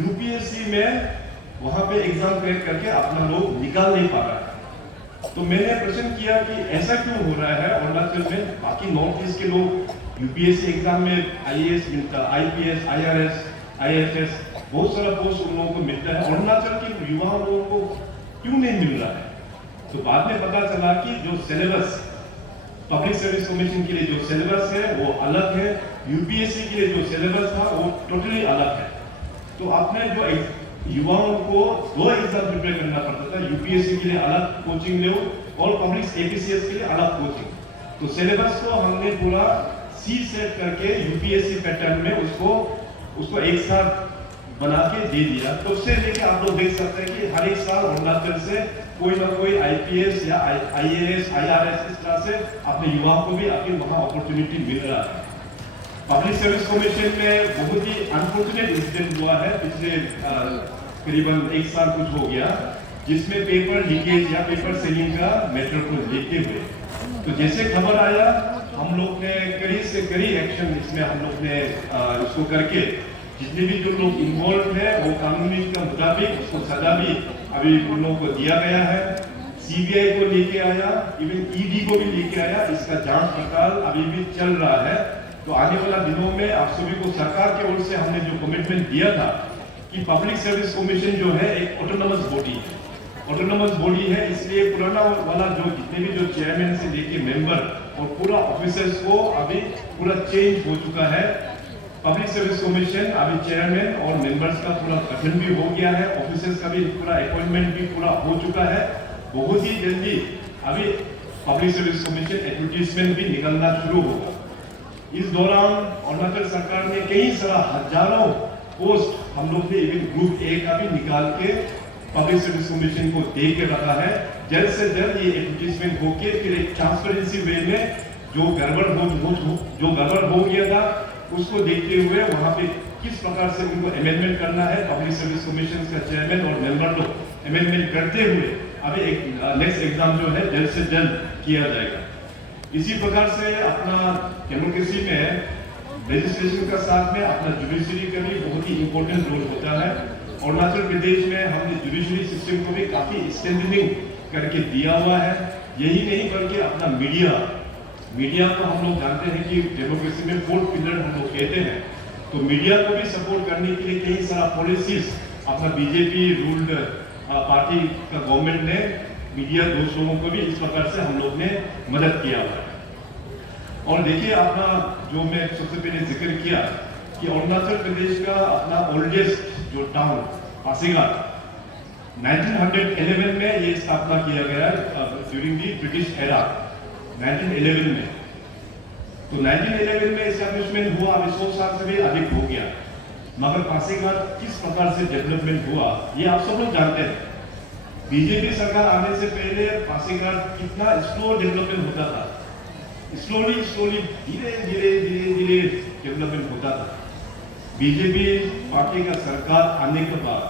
UPSC में वहां पे एग्जाम क्रैक करके अपना लोग निकाल नहीं पा रहा है। तो मैंने प्रश्न किया कि ऐसा क्यों हो रहा है अरुणाचल में, बाकी नॉर्थ ईस्ट के लोग यूपीएससी एग्जाम में आईएएस मिलता, आईपीएस, आईआरएस, आईएफएस, बहुत सारा पोस्ट उन लोगों को मिलता है। अरुणाचल के युवा लोगों को क्यों नहीं मिल रहा है? तो बाद में पता चला कि जो सिलेबस पब्लिक सर्विस कमीशन के लिए जो सिलेबस है वो अलग है, यूपीएससी के लिए जो सिलेबस था वो टोटली अलग है। तो आपने जो युवाओं को 2 एग्जाम प्रिपेयर करना पड़ता था, यूपीएससी के लिए अलग कोचिंग लो और पब्लिक एपीसीएस के लिए अलग कोचिंग। तो सिलेबस को हमने पूरा सी सेट करके यूपीएससी पैटर्न में उसको एक साथ बना के दे दिया। तो उससे लेके आप लोग देख सकते हैं कि हर एक साल अरुणाचल से कोई ना कोई आईपीएस या आईएएस, आईआरएस इस तरह से अपने युवाओं को भी आगे वहां अपॉर्चुनिटी मिल रहा है। पब्लिक सर्विस कमीशन में बहुत ही अनफॉर्चुनेट इंसिडेंट हुआ है पिछले करीबन 1 साल कुछ हो गया, जिसमें पेपर लीकेज या पेपर सेलिंग का मैटर को लेते हुए तो जैसे खबर आया हम लोग ने कड़ी से कड़ी एक्शन इसमें हम लोग ने इसको करके जितने भी जो लोग इन्वॉल्व है वो कानूनी के मुताबिक उसको सजा भी अभी उन लोगों को दिया गया है। सीबीआई को लेके आया, इवन ईडी को भी लेके आया, इसका जांच पड़ताल अभी भी चल रहा है। तो आने वाला दिनों में आप सभी को सरकार के ओर से हमने जो कमिटमेंट दिया था कि पब्लिक सर्विस कमीशन जो है एक ऑटोनोमस बॉडी है, ऑटोनोमस बॉडी है, इसलिए पुराना वाला जो जितने भी जो चेयरमैन से लेके मेंबर और पूरा ऑफिसर्स को अभी पूरा चेंज हो चुका है। पब्लिक सर्विस कमीशन अभी चेयरमैन और मेंबर्स का पूरा गठन भी हो गया है, ऑफिसर्स का भी पूरा अपॉइंटमेंट भी पूरा हो चुका है। बहुत ही जल्दी अभी पब्लिक सर्विस कमीशन एडवर्टाइजमेंट भी निकलना शुरू होगा। इस दौरान अरुणाचल सरकार ने कई सारा हजारों पोस्ट हम लोग ने इवन ग्रुप ए का भी निकाल के पब्लिक सर्विस कमीशन को दे के रखा है। जल्द से जल्द ये एडवर्टाइजमेंट होके फिर एक ट्रांसपेरेंसी वे में जो गड़बड़ हो गया था उसको देखते हुए वहां पे किस प्रकार से उनको अमेंडमेंट करना है, पब्लिक सर्विस कमीशन का चेयरमैन और मेंबर लोग अमेंडमेंट करते हुए अभी एक नेक्स्ट एग्जाम जो है जल्द से जल्द किया जाएगा। इसी प्रकार से अपना डेमोक्रेसी में लेजिस्लेशन का साथ में अपना जुडिशरी का भी बहुत ही इंपॉर्टेंट रोल होता है। अरुणाचल प्रदेश में हमने जुडिशरी सिस्टम को भी काफी स्ट्रेंथनिंग करके दिया हुआ है। यही नहीं बल्कि अपना मीडिया को हम लोग जानते हैं कि डेमोक्रेसी में 4 पिलर हम लोग कहते हैं, तो मीडिया को भी सपोर्ट करने के लिए कई सारा पॉलिसीज अपना बीजेपी रूल्ड पार्टी का गवर्नमेंट ने मीडिया दोस्तों को भी इस प्रकार से हम लोग ने मदद किया हुआ है। और देखिए अपना जो मैं सबसे पहले जिक्र किया कि अरुणाचल प्रदेश का अपना ओल्डेस्ट जो टाउन पासीघाट 1911 में ये स्थापना किया गया ड्यूरिंग दी ब्रिटिश एरा 1911 में। तो 1911 में एस्टैब्लिशमेंट हुआ, अभी 100 साल से भी अधिक हो गया, मगर पासीघाट किस प्रकार से डेवलपमेंट हुआ ये आप सब लोग जानते हैं। बीजेपी सरकार आने से पहले पासीघाट कितना स्लो डेवलपमेंट होता था, स्लोली धीरे डेवलपमेंट होता था। बीजेपी पार्टी का सरकार आने के बाद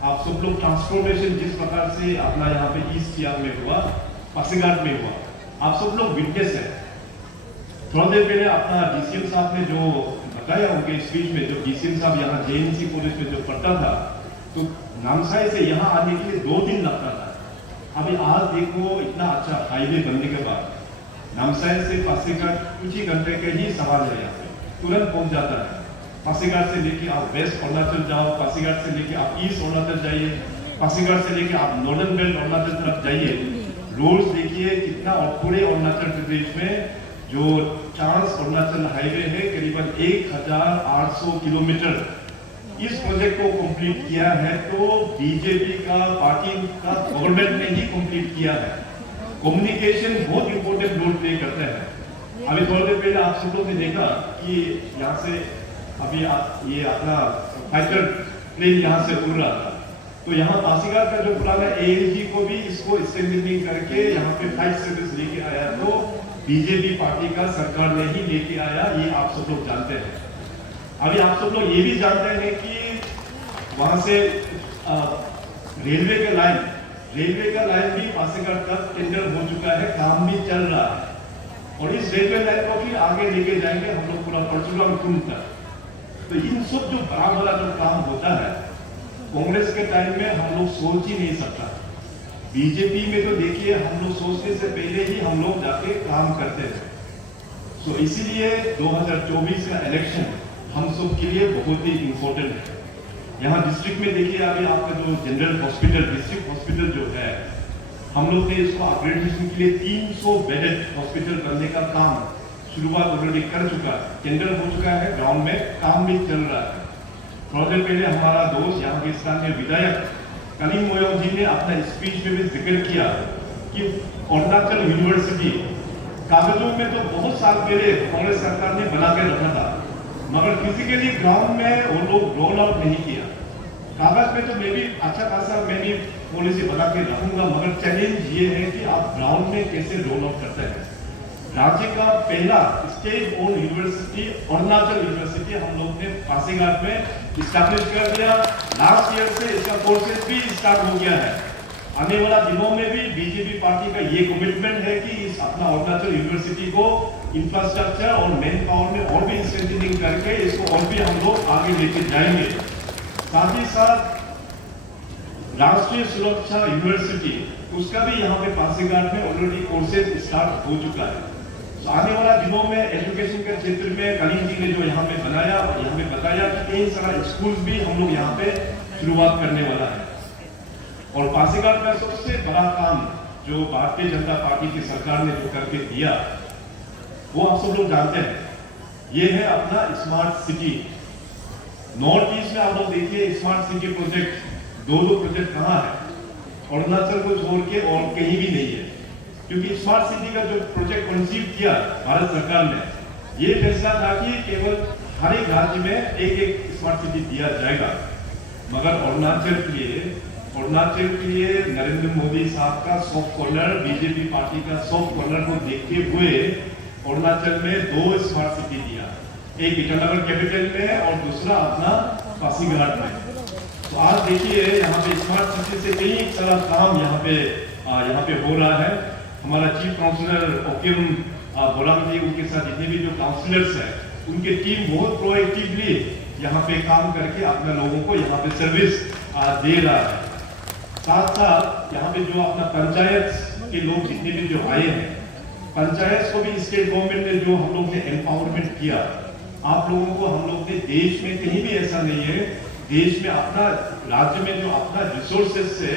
आप सब लोग ट्रांसफॉर्मेशन जिस प्रकार से अपना यहाँ पे ईस्ट सियांग में हुआ, पासीघाट में हुआ, आप सब लोग विटनेस है। थोड़ा देर पहले अपना डीसीएम साहब ने जो बताया उनके स्पीच में, जो डीसीएम साहब यहाँ जेएनसी कॉलेज में जो पढ़ता था, तो नामसाई से यहाँ आने के लिए 2 दिन लगता था। अभी आज देखो इतना अच्छा हाईवे बनने के बाद नामसाई से पासीघाट कुछ ही घंटे के ही सवाल है, यहाँ पे तुरंत पहुंच जाता है। पासीघाट से लेके आप वेस्ट अरुणाचल जाओ, पासीघाट से लेके आप ईस्ट अरुणाचल जाइए, पासीघाट से लेके आप नॉर्दर्न बेल्ट अरुणाचल तरफ जाइए, रोड्स देखिए कितना। और पूरे अरुणाचल प्रदेश में जो ट्रांस अरुणाचल हाईवे है करीबन 1800 किलोमीटर, इस प्रोजेक्ट को कंप्लीट किया है तो बीजेपी का पार्टी का गवर्नमेंट ने ही कंप्लीट किया है। कम्युनिकेशन बहुत इंपॉर्टेंट रोल प्ले करते हैं। अभी थोड़ी देर पहले आप सब लोग ने देखा कि यहाँ से अभी ये अपना फाइटर प्लेन यहाँ से उड़ रहा था, तो यहाँ पासीघाट का जो पुराना एएलजी को भी इसको स्ट्रेंथनिंग करके यहाँ पे फ्लाइट सर्विस लेके आया, तो बीजेपी पार्टी का सरकार ने ही लेके आया, ये आप सब लोग जानते हैं। अभी आप सब लोग ये भी जानते हैं कि वहां से रेलवे का लाइन भी पासीघाट तक टेंडर हो चुका है, काम भी चल रहा है, और इस रेलवे लाइन को फिर आगे लेके जाएंगे हम लोग पूरा परशुराम कुंड तक। तो इन सब जो बड़ा बड़ा जो काम होता है कांग्रेस के टाइम में हम लोग सोच ही नहीं सकता। बीजेपी में तो देखिए हम लोग सोचने से पहले ही हम लोग जाके काम करते थे। तो इसीलिए 2024 का इलेक्शन हम सब के लिए बहुत ही इम्पोर्टेंट है। यहाँ डिस्ट्रिक्ट में देखिए अभी आपका जो जनरल हॉस्पिटल, डिस्ट्रिक्ट हॉस्पिटल जो है, हम लोग ने इसको अपग्रेडेशन के लिए 300 बेडेड हॉस्पिटल बनने का काम शुरुआत ऑलरेडी कर चुका है, टेंडर हो चुका है, ग्राउंड में काम भी चल रहा है। थोड़ा देर पहले हमारा दोस्त यहाँ के स्थानीय विधायक कलिंग मोयोंग जी ने अपना स्पीच में भी जिक्र किया कि अरुणाचल यूनिवर्सिटी कागजों में तो बहुत साल पहले कांग्रेस सरकार ने बना के रखा था, मगर फिजिकली ग्राउंड में वो लोग रोल आउट नहीं किया। कागज में तो मैं भी अच्छा खासा मैं भी पॉलिसी बना के रखूंगा, मगर चैलेंज ये है कि आप ग्राउंड में कैसे रोल आउट करते हैं। राज्य का पहला state own university Arunachal university हम लोग ने पासीघाट में स्टैब्लिश कर दिया। लास्ट ईयर से इसका कोर्सेज भी स्टार्ट हो गया है। आने वाला दिनों में भी बीजेपी पार्टी का ये कमिटमेंट है कि इस अपना अरुणाचल यूनिवर्सिटी को इंफ्रास्ट्रक्चर और मैन पावर में और भी स्ट्रेंथनिंग करके इसको और भी हम लोग आगे लेके जाएंगे। साथ ही साथ राष्ट्रीय सुरक्षा यूनिवर्सिटी उसका भी यहाँ पे पासीघाट में ऑलरेडी कोर्सेज स्टार्ट हो चुका है। तो आने वाला दिनों में एजुकेशन के क्षेत्र में कलिंग जी ने जो यहाँ पे बनाया और यहाँ पे बताया कि कई सारा स्कूल भी हम लोग यहाँ पे शुरुआत करने वाला है। और पासीघाट का सबसे बड़ा काम जो भारतीय जनता पार्टी की सरकार ने जो करके दिया वो आप सब लोग जानते हैं, ये है अपना स्मार्ट सिटी। नॉर्थ ईस्ट में आप लोग देखिए स्मार्ट सिटी प्रोजेक्ट, दो प्रोजेक्ट कहाँ है, अरुणाचल को छोड़ के और कहीं भी नहीं है। क्योंकि स्मार्ट सिटी का जो प्रोजेक्ट कंसीव किया भारत सरकार ने, ये फैसला था कि केवल हर एक राज्य में एक एक स्मार्ट सिटी दिया जाएगा, मगर अरुणाचल के लिए नरेंद्र मोदी साहब का सॉफ्ट कॉर्नर, बीजेपी पार्टी का सॉफ्ट कॉर्नर को देखते हुए अरुणाचल में 2 स्मार्ट सिटी दिया, एक ईटानगर कैपिटल में और दूसरा अपना पासीघाट में। तो आज देखिए यहाँ पे स्मार्ट सिटी से कई सारा काम यहाँ पे हो रहा है। हमारा चीफ काउंसिलर ओकिम बोरांग जी, उनके साथ जितने भी जो काउंसिलर्स हैं, उनके टीम बहुत प्रोएक्टिवली यहाँ पे काम करके अपने लोगों को यहाँ पे सर्विस दे रहा है। साथ साथ यहाँ पे जो अपना पंचायत के लोग जितने भी जो आए हैं, पंचायत को भी स्टेट गवर्नमेंट ने जो हम लोग ने एम्पावरमेंट किया, आप लोगों को हम लोग ने देश में कहीं भी ऐसा नहीं है, देश में अपना राज्य में जो अपना रिसोर्सेज से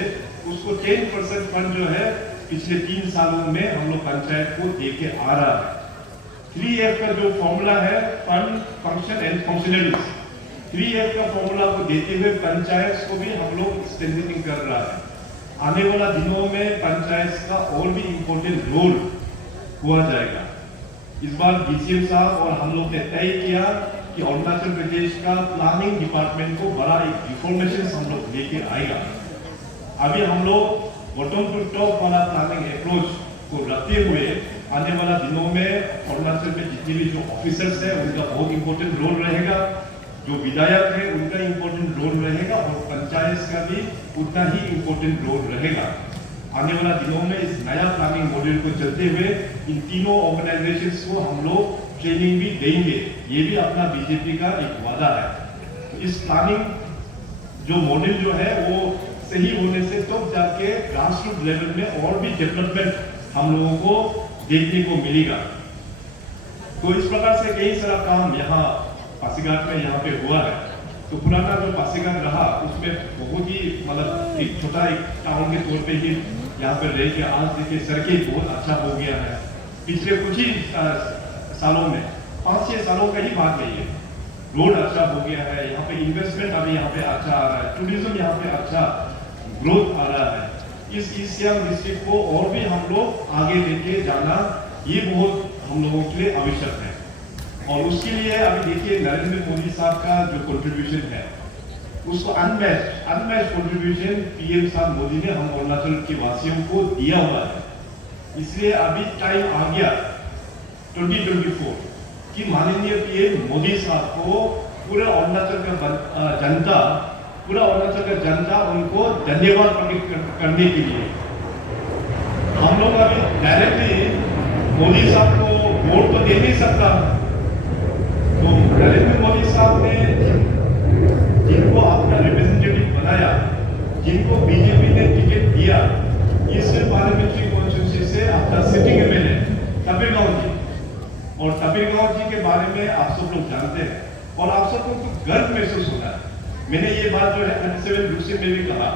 उसको 10% फंड जो है पिछले 3 सालों में हम लोग पंचायत को देके आ रहा है। 3F का जो फॉर्मूला है, fund, function and functionalities, 3F का फॉर्मूला को देते हुए पंचायत को भी हम लोग स्ट्रेंथनिंग कर रहा है। आने वाला दिनों में पंचायत का और भी इम्पोर्टेंट रोल हुआ जाएगा। इस बार DCM साहब और हम लोग ने तय किया कि अरुणाचल प्रदेश का प्लानिंग डिपार्टमेंट को बड़ा एक रिफॉर्मेशन हम लोग लेके आएगा। अभी हम लोग बॉटम टू टॉप वाला प्लानिंग अप्रोच को रखते हुए आने वाला दिनों में अरुणाचल में जितने भी जो ऑफिसर्स हैं उनका बहुत इंपॉर्टेंट रोल रहेगा, जो विधायक है उनका इंपॉर्टेंट रोल रहेगा और पंचायत का भी उतना ही इंपॉर्टेंट रोल रहेगा। आने वाला दिनों में इस नया प्लानिंग मॉड्यूल को चलते हुए इन तीनों ऑर्गेनाइजेशंस को हम लोग ट्रेनिंग भी देंगे, ये भी अपना बीजेपी का एक वादा है। इस प्लानिंग जो मॉडल जो है वो सही होने से तो जाके ग्रासरूट लेवल में और भी डेवलपमेंट हम लोगों को देखने को मिलेगा। तो इस प्रकार से कई सारा काम यहाँ पासीघाट में यहाँ पे हुआ है। तो पुराना जो पासीघाट रहा उसमें बहुत ही मतलब एक छोटा एक टाउन के तौर पे ही यहाँ पे रह के आज देखिए सड़कें बहुत अच्छा हो गया है। पिछले कुछ ही सालों में 5-6 सालों का ही बात है, ये रोड अच्छा हो गया है, यहाँ पे इन्वेस्टमेंट अभी यहाँ पे अच्छा आ रहा है, टूरिज्म यहाँ पे अच्छा ग्रोथ आ रहा है। इस ईस्ट सियांग डिस्ट्रिक्ट को और भी हम लोग आगे लेके जाना ये बहुत हम लोगों के लिए आवश्यक है। और उसके लिए अभी देखिए नरेंद्र मोदी साहब का जो कंट्रीब्यूशन है उसको अनमैच कंट्रीब्यूशन पीएम साहब मोदी ने हम अरुणाचल के वासियों को दिया हुआ है। इसलिए अभी टाइम आ गया 2024 कि माननीय पीएम मोदी साहब को पूरा अरुणाचल का जनता उनको धन्यवाद प्रकट करने के लिए हम लोग अभी डायरेक्टली मोदी साहब को वोट तो दे नहीं सकता। तो नरेंद्र मोदी साहब ने जिनको अपना रिप्रेजेंटेटिव बनाया, जिनको बीजेपी ने टिकट दिया, ईस्ट पार्लियामेंट्री कॉन्स्टिट्यूंसी से अपना सिटिंग एमएलए तपिर गांव जी, और तपिर लोगों को गर्व महसूस होता है। मैंने ये बात जो है 37 रूसी में भी कहा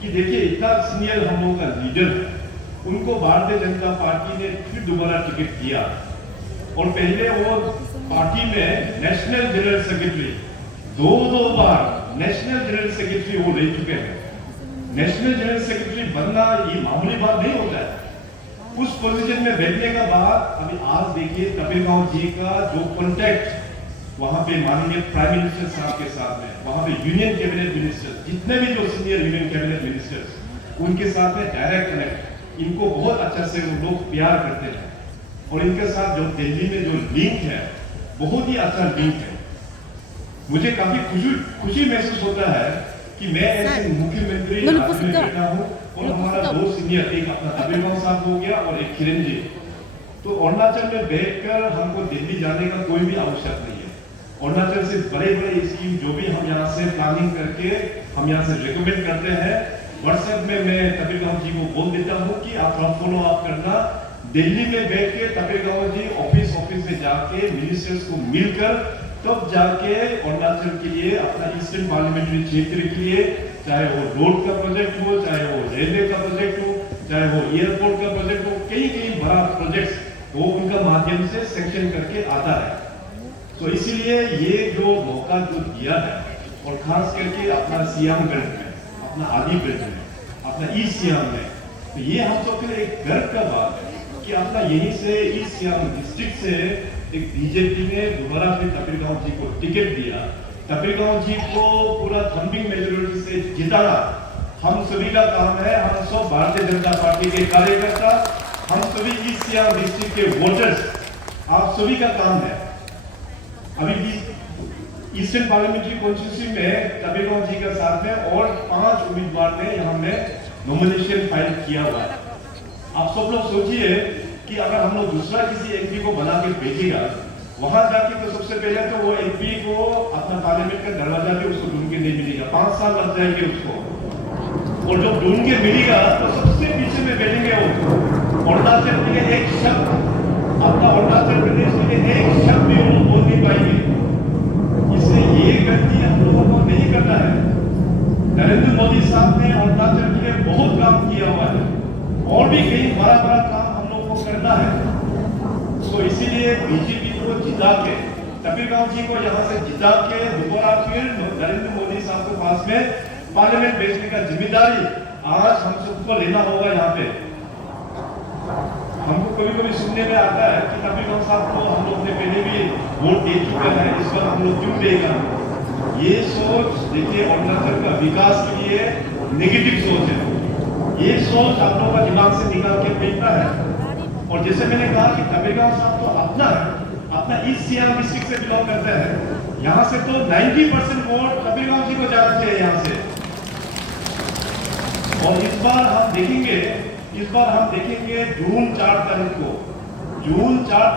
कि देखिए इतना सीनियर हम लोगों का लीडर, उनको भारतीय जनता पार्टी ने फिर दोबारा टिकट दिया और पहले वो पार्टी में नेशनल जनरल सेक्रेटरी दो बार नेशनल जनरल सेक्रेटरी वो रह चुके हैं। नेशनल जनरल सेक्रेटरी बनना ये मामूली बात नहीं होता है। उस पोजीशन में बैठने का बाद अभी आज देखिए तपेगांव जी का जो कॉन्टैक्ट वहां पे माननीय प्राइम मिनिस्टर साहब के साथ में, वहां पे यूनियन कैबिनेट मिनिस्टर, जितने भी जो सीनियर यूनियन कैबिनेट मिनिस्टर्स, उनके साथ में डायरेक्ट कनेक्ट, इनको बहुत अच्छा से वो लोग प्यार करते हैं और इनके साथ जो दिल्ली में जो लिंक है बहुत ही अच्छा लिंक है। मुझे काफी खुशी महसूस होता है कि मैं ऐसे मुख्यमंत्री राज्य में बैठा हूँ और हमारा दो सीनियर, एक अपना तपेगांव साहब हो गया और एक किरण जी, तो अरुणाचल में बैठकर हमको दिल्ली जाने का कोई भी आवश्यक नहीं है। अरुणाचल से बड़े बड़े स्कीम जो भी हम यहाँ से प्लानिंग करके हम यहाँ से रिकमेंड करते हैं, व्हाट्सएप में मैं तपेगांव जी को बोल देता हूँ कि आप थोड़ा फॉलो अप करना। दिल्ली में बैठ के तपेगांव जी ऑफिस में जाके मिनिस्टर्स को मिलकर तब जाके अरुणाचल के लिए अपना ईस्टर्न पार्लियामेंट्री क्षेत्र के लिए, चाहे वो रोड का प्रोजेक्ट हो, चाहे वो रेलवे का प्रोजेक्ट हो, चाहे वो एयरपोर्ट का प्रोजेक्ट हो, कई बड़ा प्रोजेक्ट वो उनका माध्यम से सैंक्शन करके आता है। तो इसीलिए ये जो मौका जो दिया है और खास करके अपना सियामगंज में, अपना आदिगंज में, अपना ईस्ट सियांग में, तो ये हम सब के लिए एक गर्व का बात है कि अपना यहीं से ईस्ट सियांग डिस्ट्रिक्ट से एक बीजेपी ने दोबारा फिर तपेगांव जी को टिकट दिया। तपेगांव जी को पूरा थंबिंग मेजॉरिटी से जिताना हम सभी का काम है। हम सब भारतीय जनता पार्टी के कार्यकर्ता, हम सभी ईस्ट सियांग डिस्ट्रिक्ट के वोटर्स, आप सभी का काम है। अभी भी ईस्टर्न पार्लियामेंट्री कॉन्स्टिट्यूंसी में तपेगांव जी के साथ में और 5 उम्मीदवार ने यहाँ में नॉमिनेशन फाइल किया हुआ है। आप सब लोग सोचिए कि अगर हम लोग दूसरा किसी एमपी को बना के भेजेगा वहां जाके, तो सबसे पहले तो वो एमपी को अपना पार्लियामेंट का दरवाजा भी उसको ढूंढ के नहीं मिलेगा, 5 साल लग जाएंगे उसको, और जब ढूंढ के मिलेगा तो सबसे पीछे में बैठेंगे वो। अरुणाचल के लिए एक शब्द, अपना अरुणाचल प्रदेश के लिए एक शब्द भी वो बोल नहीं पाएंगे। इसलिए ये गलती हम लोगों को नहीं करना है। नरेंद्र मोदी साहब ने अरुणाचल के लिए बहुत काम किया हुआ है और भी कई बड़ा काम हम लोगों को करना है। तो इसीलिए बीजेपी को जिता के, तपेगांव जी को यहाँ से जिता के दोबारा फिर नरेंद्र मोदी साहब के पास में पार्लियामेंट भेजने का जिम्मेदारी आज हम सबको लेना होगा। यहाँ पे हमको कभी सुनने में आता है कि तपेगांव साहब को हम लोग ने पहले भी वोट दे चुके हैं, इस बार हम लोग क्यों देगा। ये सोच देखिए अरुणाचल का विकास के लिए नेगेटिव सोच है। ये सोच आप लोगों का दिमाग से निकाल के फेंकना है। और जैसे मैंने कहा कि तपेगांव साहब तो अपना है, अपना ईस्ट सियांग डिस्ट्रिक्ट से बिलोंग करते हैं। यहाँ से तो 90% वोट तपेगांव जी को जाना चाहिए यहाँ से। और इस बार हम देखेंगे जून 4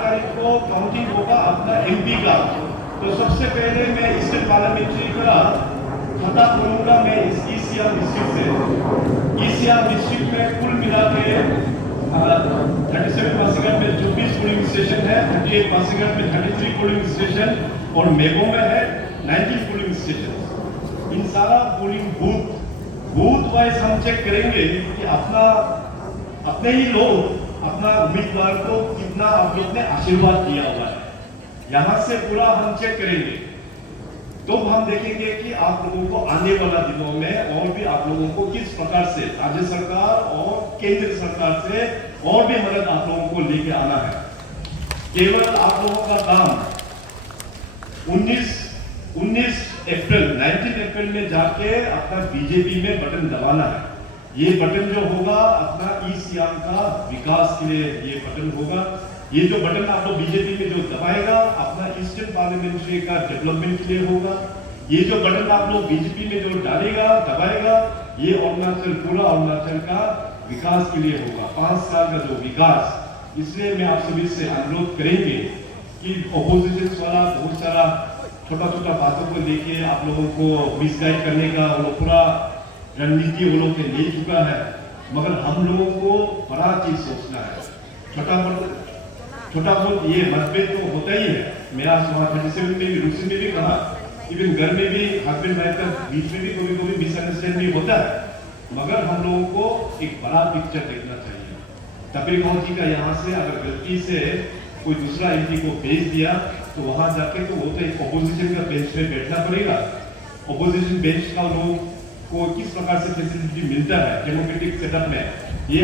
तारीख को काउंटिंग होगा अपना एमपी का। तो सबसे पहले मैं ईस्टर्न पार्लियामेंट्री का खाता खोलूंगा मैं इस ईस्ट सियांग डिस्ट्रिक्ट से। ईस्ट सियांग डिस्ट्रिक्ट में कुल मिला के 37 पासीघाट में 24 पोलिंग स्टेशन है, 38 पासीघाट में 33 पोलिंग स्टेशन और मेगो में है 19 पोलिंग स्टेशन। इन सारा पोलिंग बूथ वाइज हम चेक करेंगे कि अपने ही लोग अपना उम्मीदवार को कितना आप लोग ने आशीर्वाद दिया हुआ है। यहाँ से पूरा हम चेक करेंगे तो हम देखेंगे कि आप लोगों को आने वाला दिनों में और भी आप लोगों को किस प्रकार से राज्य सरकार और केंद्र सरकार से और भी मदद आप लोगों को लेके आना है। केवल आप लोगों का काम 19 अप्रैल में जाके अपना बीजेपी में बटन दबाना है। ये बटन जो होगा अपना ईस्ट सियांग का विकास के लिए ये बटन होगा। ये जो बटन आप लोग बीजेपी में जो दबाएगा अपना ईस्टर्न पार्लियामेंट्री का डेवलपमेंट के लिए होगा। ये जो बटन आप लोग बीजेपी में जो डालेगा दबाएगा ये अरुणाचल, पूरा अरुणाचल का विकास के लिए होगा, 5 साल का जो विकास। इसलिए मैं आप सभी से अनुरोध करेंगे कि ऑपोजिशन वाला बहुत सारा छोटा बातों को लेके आप लोगों को मिसगाइड करने का वो पूरा रणनीति वो लोग ले चुका है, मगर हम लोगों को बड़ा चीज सोचना है। छोटा बहुत ये मतभेद तो होता ही है। मैं आज वहाँ 37 में भी रूसी में भी कहा इवन घर में भी हस्बैंड वाइफ का बीच में भी कभी कभी मिसअंडरस्टैंडिंग होता है, मगर हम लोगों को एक बड़ा पिक्चर देखना चाहिए। तबीर गांव जी का यहाँ से अगर गलती से कोई दूसरा एमपी को भेज दिया तो वहां जाके तो वो तो एक ऑपोजिशन का बेंच में बैठना पड़ेगा। ऑपोजिशन बेंच का लोगों को किस प्रकार से फैसिलिटी मिलता है डेमोक्रेटिक सेटअप में, ये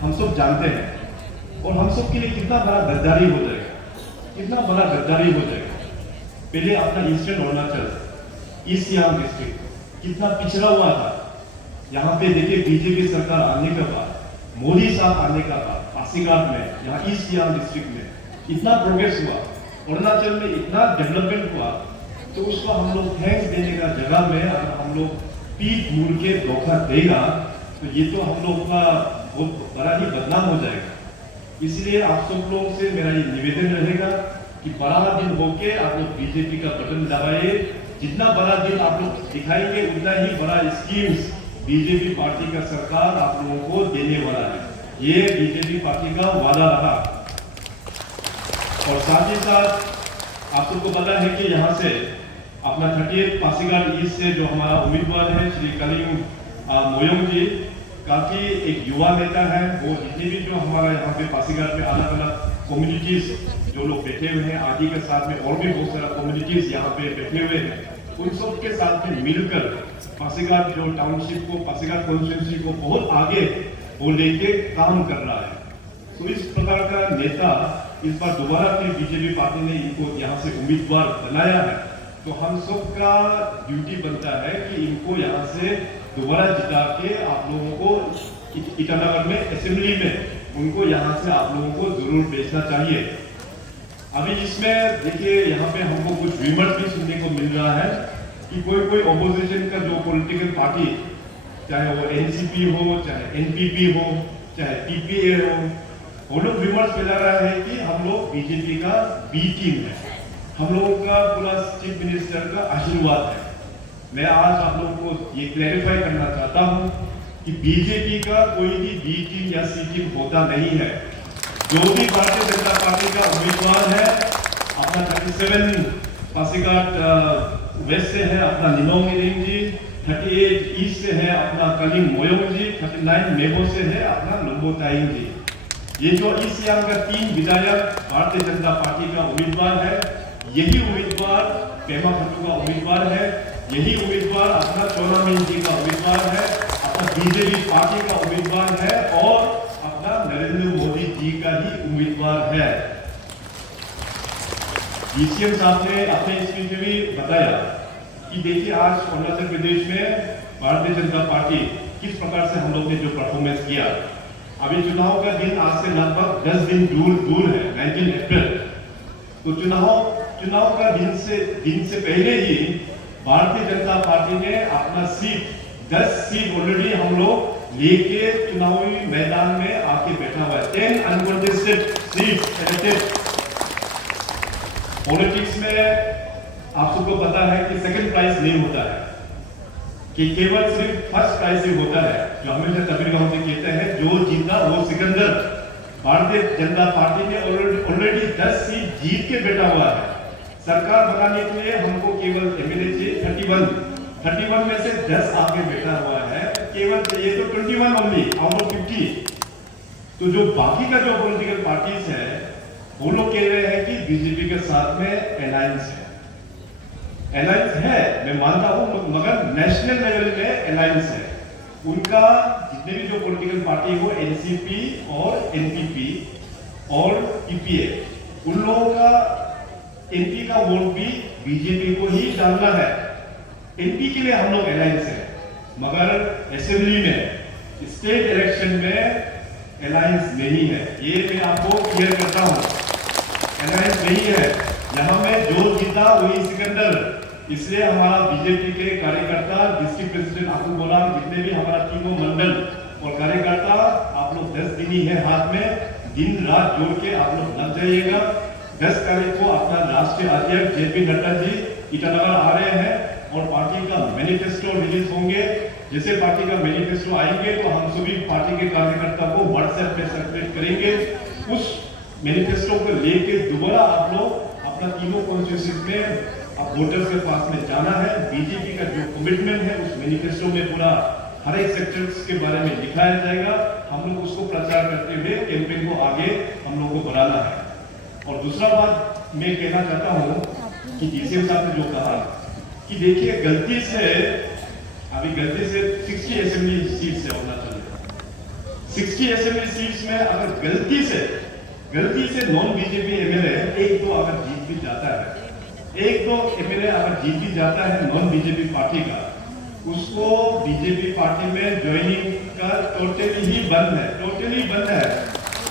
हम सब जानते हैं। और हम सब के लिए कितना बड़ा गद्दारी हो जाएगा, कितना बड़ा गद्दारी हो जाएगा। पहले अपना eastern Arunachal, east Siang district कितना पिछड़ा हुआ था। यहाँ पे देखिए बीजेपी सरकार आने के बाद, मोदी साहब आने का बाद पासीघाट में, यहाँ ईस्ट सियांग डिस्ट्रिक्ट में इतना प्रोग्रेस हुआ, अरुणाचल में इतना डेवलपमेंट हुआ, तो उसको हम लोग थैंक्स देने का जगह में अगर हम लोग पीठ मूड़ के धोखा देगा तो ये तो हम लोग का बहुत बड़ा ही बदनाम हो जाएगा। इसलिए आप सब लोग से मेरा ये निवेदन रहेगा कि बड़ा दिन होके आप लोग बीजेपी का बटन दबाइए। जितना बड़ा दिन आप लोग दिखाएंगे उतना ही बड़ा स्कीम्स बीजेपी पार्टी का सरकार आप लोगों को देने वाला है। ये बीजेपी पार्टी का वादा रहा। और साथ ही साथ आप सबको पता है कि यहाँ से अपना 38 पासीघाट ईस्ट से जो हमारा उम्मीदवार है श्री कलिंग मोयोंग जी, काफी एक युवा नेता है। वो जितने भी जो हमारा यहाँ पे पासीघाट में अलग अलग कम्युनिटीज जो लोग बैठे हुए हैं, आदि के साथ में और भी बहुत सारा कम्युनिटीज यहाँ पे बैठे हुए हैं, उन सब के साथ में मिलकर पासीघाट जो टाउनशिप को, पासीघाट कॉन्स्टिट्यूंसी को बहुत आगे वो लेके काम कर रहा है। तो इस प्रकार का नेता इस बार दोबारा फिर बीजेपी पार्टी ने इनको यहाँ से उम्मीदवार बनाया है, तो हम सब का ड्यूटी बनता है कि इनको यहाँ से दोबारा जिता के आप लोगों को ईटानगर में असेंबली में उनको यहाँ से आप लोगों को जरूर भेजना चाहिए। अभी इसमें देखिए यहाँ पे हमको कुछ विमर्श भी सुनने को मिल रहा है कि कोई ऑपोजिशन का जो पॉलिटिकल पार्टी, चाहे वो एनसीपी हो, चाहे एनपीपी हो, चाहे पीपीए हो, वो लोग विमर्श फैला रहा है कि हम लोग बीजेपी का बी टीम है, हम लोगों का पूरा चीफ मिनिस्टर का आशीर्वाद है। मैं आज आप लोगों को ये क्लैरिफाई करना चाहता हूँ कि बीजेपी का कोई भी बी टीम या सी टीम होता नहीं है। जो भी भारतीय जनता पार्टी का उम्मीदवार है, अपना 37 पासीघाट वेस्ट से है अपना निनोंग इरिंग जी, 38 ईस्ट से है अपना कलिंग मोयोंग जी, 39 मेबो से है अपना लुम्बो तायिंग जी। ये जो ईस्ट सियांग का 3 विधायक भारतीय जनता पार्टी का उम्मीदवार है, यही उम्मीदवार पेमा खांडू का उम्मीदवार है, यही उम्मीदवार अपना चोनामेन जी का उम्मीदवार है, अपना बीजेपी पार्टी का उम्मीदवार है और अपना नरेंद्र मोदी जी का ही उम्मीदवार है। डीसीएम साहब ने अपने स्पीच में भी बताया कि देखिए आज अरुणाचल प्रदेश में भारतीय जनता पार्टी किस प्रकार से हम लोग ने जो परफॉर्मेंस किया। अभी चुनाव का दिन आज से लगभग 10 दिन दूर है, 19 अप्रैल। तो चुनाव का दिन से पहले ही भारतीय जनता पार्टी ने अपना सीट 10 सीट ऑलरेडी हम लोग लेके चुनावी मैदान में आके बैठा हुआ है। 10 अनकंटेस्टेड सीट इलेक्टेड। पॉलिटिक्स में आप सबको पता है कि सेकंड प्राइज नहीं होता है, कि केवल सिर्फ फर्स्ट प्राइज ही होता है। जो हमेशा कबीर गांव से कहते हैं, जो जीता वो सिकंदर। भारतीय जनता पार्टी ने ऑलरेडी 10 सीट जीत के बैठा हुआ है। सरकार बनाने के लिए हमको केवल एमएलए चाहिए 31 में से 10 आके बैठा हुआ है, केवल चाहिए तो 21 ओनली आउट ऑफ 50। तो जो बाकी का जो पॉलिटिकल पार्टीज है वो लोग कह रहे हैं कि बीजेपी के साथ में अलायंस है, मैं मानता हूं, मगर नेशनल लेवल में अलायंस है। उनका जितने भी जो पॉलिटिकल पार्टी हो, एनसीपी और एनपीपी और पीपीए, उन लोगों का एमपी का वोट भी बीजेपी को ही डालना है। एमपी के लिए हम लोग अलायंस है, मगर असेंबली में, स्टेट इलेक्शन में अलायंस नहीं है। ये मैं आपको क्लियर करता हूं, अलायंस नहीं है। यहाँ में जो जीता वही सिकंदर। इसलिए हमारा बीजेपी के कार्यकर्ता, डिस्ट्रिक्ट प्रेसिडेंट आपको बोला, जितने भी हमारा टीमों मंडल और कार्यकर्ता, आप लोग 10 दिन ही है हाथ में, दिन रात जोड़ के आप लोग लग जाइएगा। 10 तारीख को अपना राष्ट्रीय अध्यक्ष जेपी नड्डा जी ईटानगर आ रहे हैं और पार्टी का मैनिफेस्टो रिलीज होंगे। जैसे पार्टी का मैनिफेस्टो आएंगे तो हम सभी पार्टी के कार्यकर्ता को व्हाट्सएप पे सर्कुलेट करेंगे। उस मैनिफेस्टो को लेके दोबारा आप लोग अपना तीनों कॉन्स्टिट्यूएंसी में अब वोटर्स के पास में जाना है, बीजेपी का जो कमिटमेंट है उस मैनिफेस्टो में पूरा हर एक सेक्टर्स के बारे में दिखाया जाएगा। हम लोग उसको प्रचार करते हुए कैंपेन को आगे हम लोग को बढ़ाना है। और दूसरा बात मैं कहना चाहता हूं कि डीसीएम साहब ने जो कहा कि देखिए गलती से 60 असेंबली सीट से अरुणाचल में 60 असेंबली सीट्स में अगर गलती से नॉन बीजेपी एमएलए एक दो अगर जीत भी जाता है, एक दो एमएलए अगर जीत भी जाता है नॉन बीजेपी पार्टी का, उसको बीजेपी पार्टी में ज्वाइनिंग का टोटली बंद है,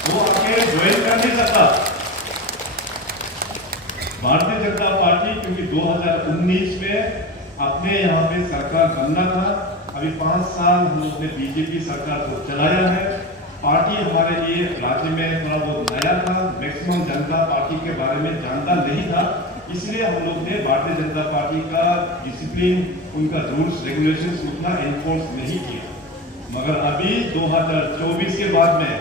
वो आके ज्वाइन कर नहीं सकता भारतीय जनता पार्टी, क्योंकि 2019 में अपने यहाँ पे सरकार बनना था। अभी 5 साल हम लोग ने बीजेपी सरकार को चलाया है। पार्टी हमारे लिए राज्य में थोड़ा बहुत नया था, मैक्सिमम जनता पार्टी के बारे में जानता नहीं था, इसलिए हम लोग ने भारतीय जनता पार्टी का डिसिप्लिन, उनका रूल्स रेगुलेशंस उतना एनफोर्स नहीं किया। मगर अभी 2024 के बाद में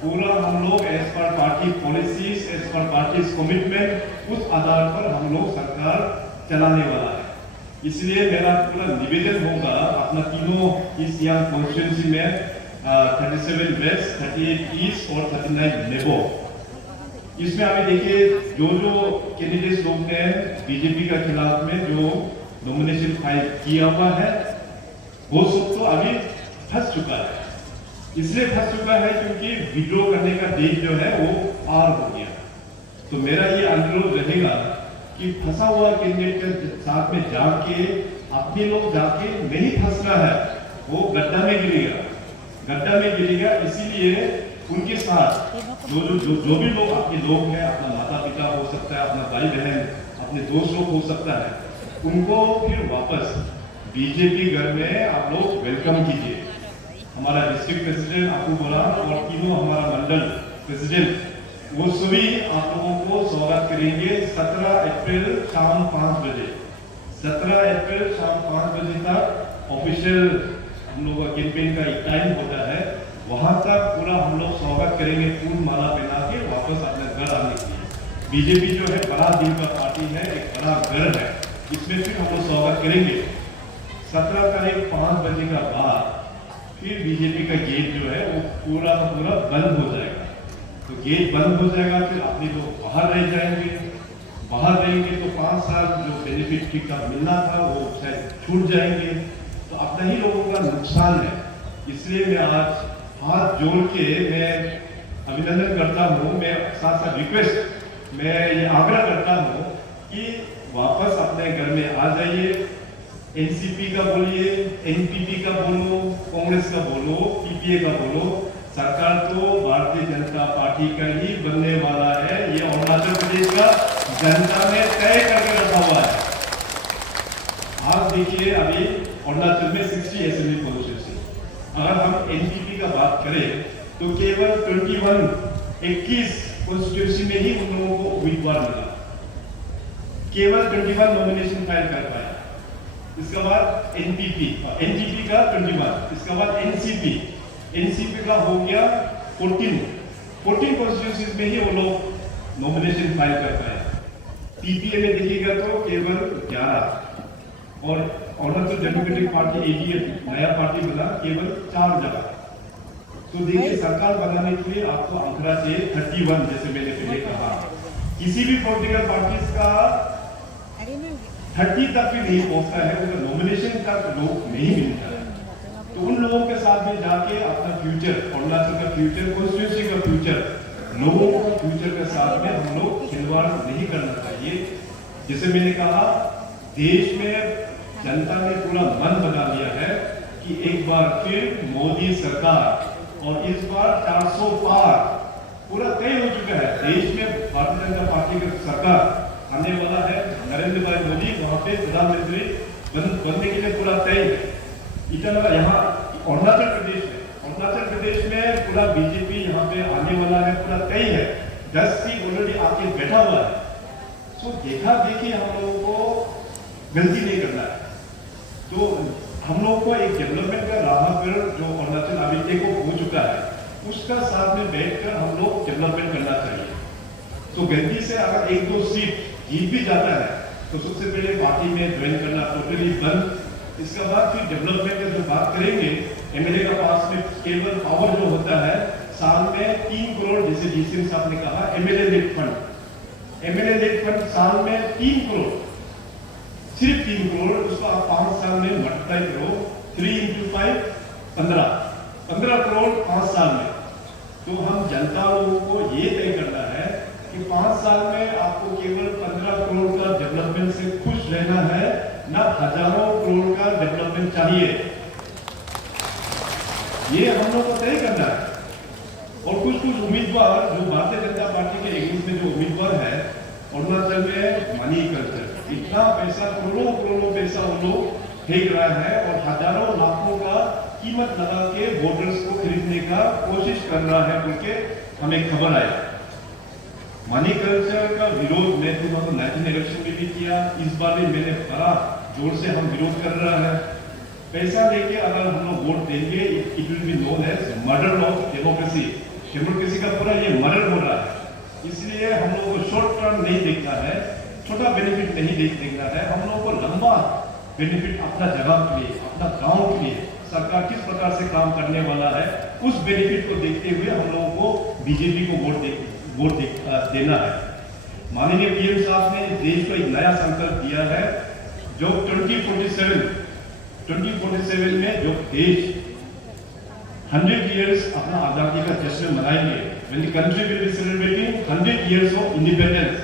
पूरा हम लोग as per party policies, as per party commitment, उस आधार पर हम लोग सरकार चलाने वाला है। इसलिए मेरा पूरा निवेदन होगा अपना तीनों इस सियांग कॉन्स्टिट्यूंसी में 37 वेस्ट, 38 ईस्ट और 39 नेबो, इसमें अभी देखिए जो कैंडिडेट्स लोग ने बीजेपी का खिलाफ में जो नॉमिनेशन फाइल किया हुआ है वो सब तो अभी फंस चुका है। इसलिए फंस चुका है क्योंकि विड्रॉ करने का डेट जो है वो पार हो गया। तो मेरा ये अनुरोध रहेगा कि फंसा हुआ कैंडिडेट के साथ में जाके अपने लोग जाके नहीं फंसना है, वो गड्ढा में गिरेगा। इसीलिए उनके साथ जो भी लोग आपके लोग हैं, अपना माता पिता हो सकता है, अपना भाई बहन, अपने दोस्त लोग हो सकता है, उनको फिर वापस बीजेपी घर में आप लोग वेलकम कीजिए। हमारा डिस्ट्रिक्ट प्रेसिडेंट आपको बोला और तीनों हमारा मंडल प्रेसिडेंट वो सभी आप लोगों को स्वागत करेंगे 17 अप्रैल शाम 5 बजे। 17 अप्रैल शाम 5 बजे तक ऑफिशियल हम लोग का कैंपेन का एक टाइम होता है, वहां तक पूरा हम लोग स्वागत करेंगे फूल माला पहना के वापस अपने घर आने के लिए। बीजेपी जो है बड़ा दिल का पार्टी है, एक बड़ा घर है, इसमें फिर हम लोग स्वागत करेंगे। 17 तारीख 5 बजे का बाद फिर बीजेपी का गेट जो है वो पूरा बंद हो जाएगा। तो गेट बंद हो जाएगा, फिर अपने लोग बाहर रह जाएंगे। बाहर रहेंगे तो 5 साल जो बेनिफिट की का मिलना था वो शायद छूट जाएंगे, तो अपना ही लोगों का नुकसान है। इसलिए मैं आज हाथ जोड़ के मैं अभिनंदन करता हूँ, मैं साथ साथ रिक्वेस्ट, मैं ये आग्रह करता हूँ कि वापस अपने घर में आ जाइए। एनसीपी का बोलिए, एनपीपी का बोलो, कांग्रेस का बोलो, पीपीए का बोलो, सरकार तो भारतीय जनता पार्टी का ही बनने वाला है। ये अरुणाचल प्रदेश का जनता ने तय करके रखा हुआ है। आप देखिए अभी अरुणाचल में 60 असेंबली कॉन्स्टिट्यूंसी, अगर हम एनपीपी का बात करें तो केवल 21 कॉन्स्टिट्यूंसी में ही उन लोगों को उम्मीदवार मिला, केवल 21 नॉमिनेशन फाइल कर पाया। इसके बाद एनपीपी का 21, इसके बाद एनसीपी का हो गया 14 कॉन्स्टिट्यूंसीज में ही वो लोग नॉमिनेशन फाइल कर पाए। पीपीए में देखिएगा तो केवल 11, और अरुणाचल डेमोक्रेटिक पार्टी एडीएफ नया पार्टी बना केवल 4 जगह। तो देखिए सरकार बनाने के लिए आपको आंकड़ा चाहिए 31, जैसे मैंने पहले कहा। किसी भी पॉलिटिकल पार्टीज का 30 तक भी नहीं पहुंचता है, उनका नॉमिनेशन तक लोग नहीं मिलता है। तो उन लोगों के साथ में जाके अपना फ्यूचर, अरुणाचल का फ्यूचर, कॉन्स्टिट्यूंसी का फ्यूचर, लोगों का फ्यूचर के साथ में हम लोग खिलवाड़ नहीं करना चाहिए। जैसे मैंने कहा, देश में जनता ने पूरा मन बना लिया है कि एक बार फिर मोदी सरकार, और इस बार 400 पार पूरा तय हो चुका है। देश में भारतीय जनता पार्टी की सरकार आने वाला है, नरेंद्र भाई मोदी वहां पे प्रधानमंत्री बनने के लिए पूरा तय है। इतना यहाँ अरुणाचल प्रदेश में पूरा बीजेपी यहाँ पे आने वाला है, पूरा तय है। 10 सीट ऑलरेडी आके बैठा हुआ है। सो देखा देखी हम लोगों को गलती नहीं करना है। तो हम लोग को एक डेवलपमेंट का राह पर जो अरुणाचल अभी तक हो चुका है, उसका साथ में बैठकर हम लोग डेवलपमेंट करना चाहिए। तो गलती से अगर 1-2 सीट जीत भी जाता है तो सबसे पहले पार्टी में ज्वाइन करना टोटली बंद। इसके बाद फिर डेवलपमेंट का जो बात करेंगे, एमएलए का पास में केवल पावर जो होता है साल में 3 करोड़, जैसे डीसीएम साहब ने कहा एमएलए नेट फंड साल में 3 करोड़, सिर्फ 3 करोड़। उसको आप 5 साल में मल्टीप्लाई करो, 3 into 5 15 करोड़ 5 साल में। तो हम जनता लोगों को ये तय करना है कि 5 साल में आपको केवल 15 करोड़ का डेवलपमेंट से खुश रहना है, ना हजारों करोड़ का डेवलपमेंट चाहिए। ये हम लोग को तय करना है। और कुछ उम्मीदवार जो भारतीय जनता पार्टी के एग्नेस्ट में जो उम्मीदवार है, अरुणाचल में मनी कल्चर, इतना पैसा, करोड़ों पैसा वो लोग फेंक रहा है और हजारों लाखों का कीमत लगा के वोटर्स को खरीदने का कोशिश कर रहा है बोल के हमें खबर आया। मनी कल्चर का विरोध मैं 2019 इलेक्शन में भी किया, इस बार भी मैंने बड़ा जोर से हम विरोध कर रहा है। पैसा लेके अगर हम लोग वोट देंगे, it will be known as murder of democracy का पूरा ये मर्डर हो रहा है। इसलिए हम लोगों को शॉर्ट टर्म नहीं देखना है, छोटा बेनिफिट नहीं देखना है, हम लोगों को लंबा बेनिफिट अपना जगह के लिए, अपना गांव के लिए सरकार किस प्रकार से काम करने वाला है, उस बेनिफिट को देखते हुए हम लोगों को बीजेपी को वोट देना है। माननीय पीएम साहब ने देश को एक नया संकल्प दिया है, जो 2047 में जो देश 100 years अपना आजादी का जश्न मनाएंगे, when the country will be celebrating 100 years of independence,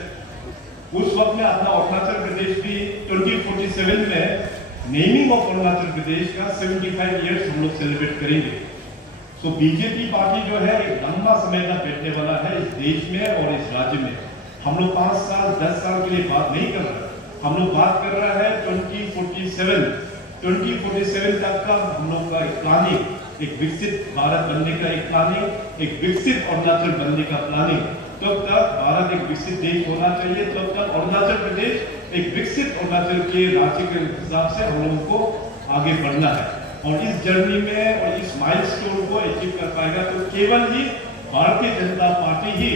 उस वक्त में अपना अरुणाचल प्रदेश भी 2047 में नेमिंग ऑफ अरुणाचल प्रदेश का 75 years हम लोग सेलिब्रेट करेंगे। तो बीजेपी पार्टी जो है एक लंबा समय का बैठने वाला है इस देश में और इस राज्य में। हम लोग 5 साल 10 साल के लिए बात नहीं कर रहे, हम लोग बात कर रहा है 2047 तक का हम लोग का एक प्लानिंग, एक विकसित भारत बनने का एक प्लानिंग, एक विकसित अरुणाचल बनने का प्लानिंग। तब तक भारत एक विकसित देश होना चाहिए, तब तक अरुणाचल प्रदेश एक विकसित अरुणाचल के राज्य के हिसाब से हम लोगों को आगे बढ़ना है। और इस जर्नी में और इस माइलस्टोन को अचीव कर पाएगा तो केवल ही भारतीय जनता पार्टी ही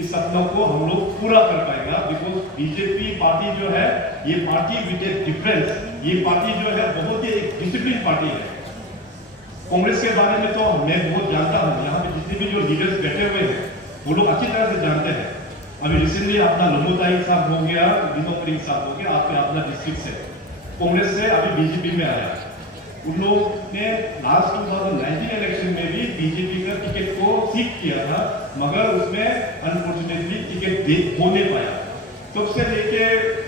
इस सपनों को हम लोग पूरा कर पाएगा। बिकॉज बीजेपी पार्टी जो है, ये पार्टी विद ए डिफरेंस, ये पार्टी जो है बहुत ही एक डिसिप्लिन पार्टी है। कांग्रेस के बारे में तो मैं बहुत जानता हूँ, यहाँ पे जितने भी जो लीडर्स बैठे हुए हैं वो लोग अच्छी तरह से जानते हैं। अभी रिसेंटली अपना लंबोताई साहब हो गया, विनोद साहब हो गया, आपके अपना डिस्ट्रिक्ट से कांग्रेस से अभी बीजेपी में आया। उन लोग ने लास्ट 2019 इलेक्शन में भी बीजेपी का टिकट को सीख किया था, मगर उसमें अनफॉर्चुनेटली टिकट हो नहीं पाया। तब से लेके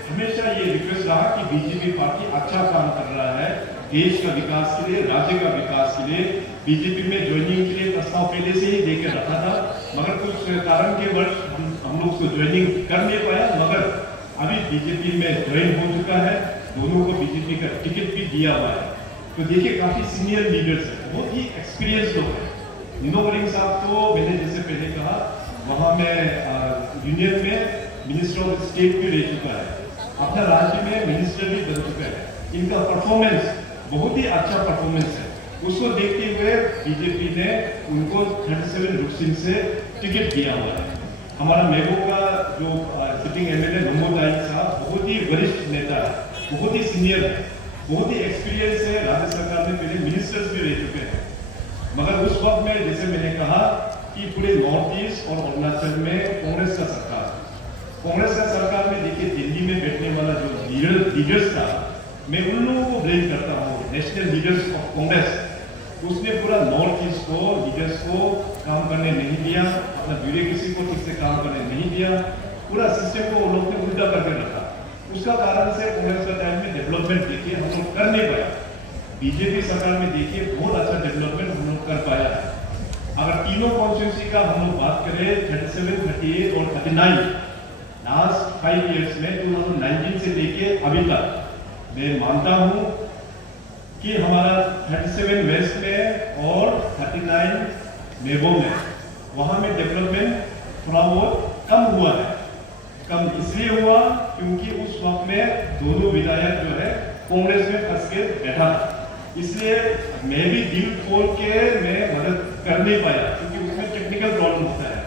हमेशा ये रिक्वेस्ट रहा कि बीजेपी पार्टी अच्छा काम कर रहा है देश का विकास के लिए, राज्य का विकास के लिए। बीजेपी में ज्वाइनिंग के लिए प्रस्ताव पहले से ही देकर रखा था, मगर कुछ कारण के वर्ष हम लोग को ज्वाइनिंग कर नहीं पाया, मगर अभी बीजेपी में ज्वाइन हो चुका है। दोनों को बीजेपी का टिकट भी दिया हुआ है। तो देखिए काफी सीनियर लीडर्स हैं, बहुत ही एक्सपीरियंस लोग हैं। विनोद साहब तो मैंने जैसे पहले कहा, वहाँ में यूनियन में मिनिस्टर ऑफ स्टेट भी रह चुका है, अपना राज्य में मिनिस्टर भी बन चुका है। इनका परफॉर्मेंस बहुत ही अच्छा परफॉर्मेंस है। उसको देखते हुए बीजेपी ने उनको 37 रुक्सिन से टिकट दिया हुआ है। हमारा मेघो का जो सिटिंग एमएलए लंबोताई साहब बहुत ही वरिष्ठ नेता है, बहुत ही सीनियर है, बहुत ही एक्सपीरियंस है। राज्य सरकार में पहले मिनिस्टर्स भी रह चुके हैं। मगर उस वक्त में जैसे मैंने कहा कि पूरे नॉर्थ ईस्ट और अरुणाचल में कांग्रेस का सरकार में देखिए दिल्ली में बैठने वाला जो लीडर्स था, मैं उन लोगों को ब्लेम करता हूँ, नेशनल लीडर्स ऑफ कांग्रेस। उसने पूरा नॉर्थ ईस्ट को लीडर्स को काम करने नहीं दिया, अपना ब्यूरोक्रेसी को ठीक से काम करने नहीं दिया, पूरा सिस्टम को वो लोग ने उल्टा करके रखा। उसका कारण से कांग्रेस का टाइम में डेवलपमेंट देखिए हम लोग कर नहीं पाया। बीजेपी सरकार में देखिए बहुत अच्छा डेवलपमेंट हम लोग कर पाया है। अगर तीनों कॉन्स्टिट्यूंसी का हम लोग बात करें 37, 38 और 39, लास्ट 5 इयर्स में 2019 से लेके अभी तक मैं मानता हूं कि हमारा 37 वेस्ट में और 39 मेबो में वहां में डेवलपमेंट थोड़ा बहुत कम हुआ है। कम इसलिए हुआ क्योंकि उस वक्त में दोनों विधायक जो है कांग्रेस में फंस के बैठा था, इसलिए मैं भी दिल खोल के मैं मदद कर नहीं पाया, क्योंकि उसमें टेक्निकल प्रॉब्लम होता है।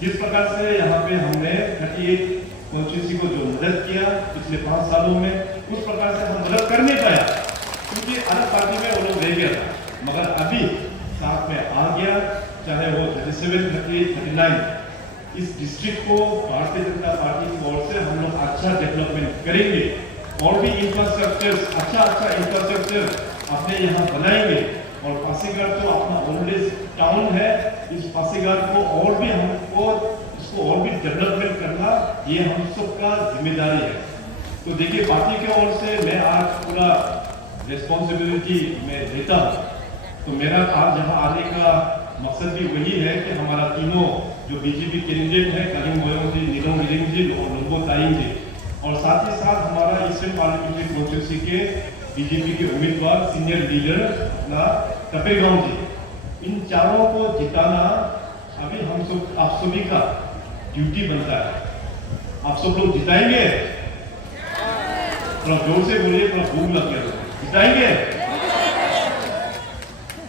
जिस प्रकार से यहाँ पे हमने 38 कॉन्स्टिट्यूंसी को जो मदद किया पिछले 5 सालों में, उस प्रकार से हम मदद कर नहीं पाया क्योंकि अलग पार्टी में वो लोग रह गया था। मगर अभी साथ में आ गया, चाहे वो 37, 38, 39, इस डिस्ट्रिक्ट को भारतीय जनता पार्टी की ओर से हम लोग अच्छा डेवलपमेंट करेंगे और भी इंफ्रास्ट्रक्चर अच्छा इंफ्रास्ट्रक्चर अपने यहाँ बनाएंगे। और पासीघाट तो अपना ओल्डेस्ट टाउन है, इस पासीघाट को और भी हमको इसको और भी डेवलपमेंट करना ये हम सबका जिम्मेदारी है। तो देखिए पार्टी की ओर से मैं आज पूरा रिस्पॉन्सिबिलिटी में लेता हूँ। तो मेरा आज यहाँ आने का मकसद भी वही है कि हमारा तीनों जो बीजेपी कैंडिडेट है, कलिंग मोयोंग जी, निनोंग इरिंग जी और लोंबो तायिंग जी, और साथ ही साथ हमारा ईस्टर्न पार्लियामेंट्री कॉन्स्टिट्यूंसी के बीजेपी के उम्मीदवार सीनियर लीडर ना कपेगांव जी, इन चारों को जिताना अभी हम सब आप सभी का ड्यूटी बनता है। आप सब लोग जिताएंगे? थोड़ा जोर से बोलिए, थोड़ा भूख लग गया। जिताएंगे?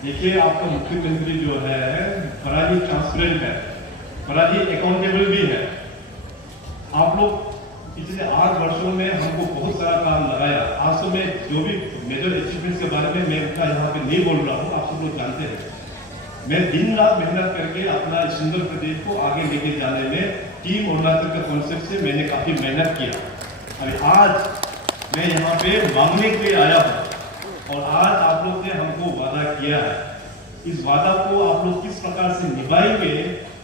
देखिए आपका मुख्यमंत्री जो है बड़ा ही ट्रांसपेरेंट है, बड़ा ही अकाउंटेबल भी है। आप लोग पिछले 8 वर्षों में हमको बहुत सारा काम लगाया। आज तो मैं जो भी मेजर अचीवमेंट्स के बारे में मैं उनका यहाँ पे नहीं बोल रहा हूँ, आप सब लोग जानते हैं। मैं दिन रात मेहनत करके अपना इस सुंदर प्रदेश को आगे लेके जाने में टीम अरुणाचल के कॉन्सेप्ट से मैंने काफी मेहनत किया। अभी आज मैं यहाँ पे मांगने के लिए आया हूँ और आज आप लोग ने हमको वादा किया है। इस वादा को आप लोग किस प्रकार से निभाएंगे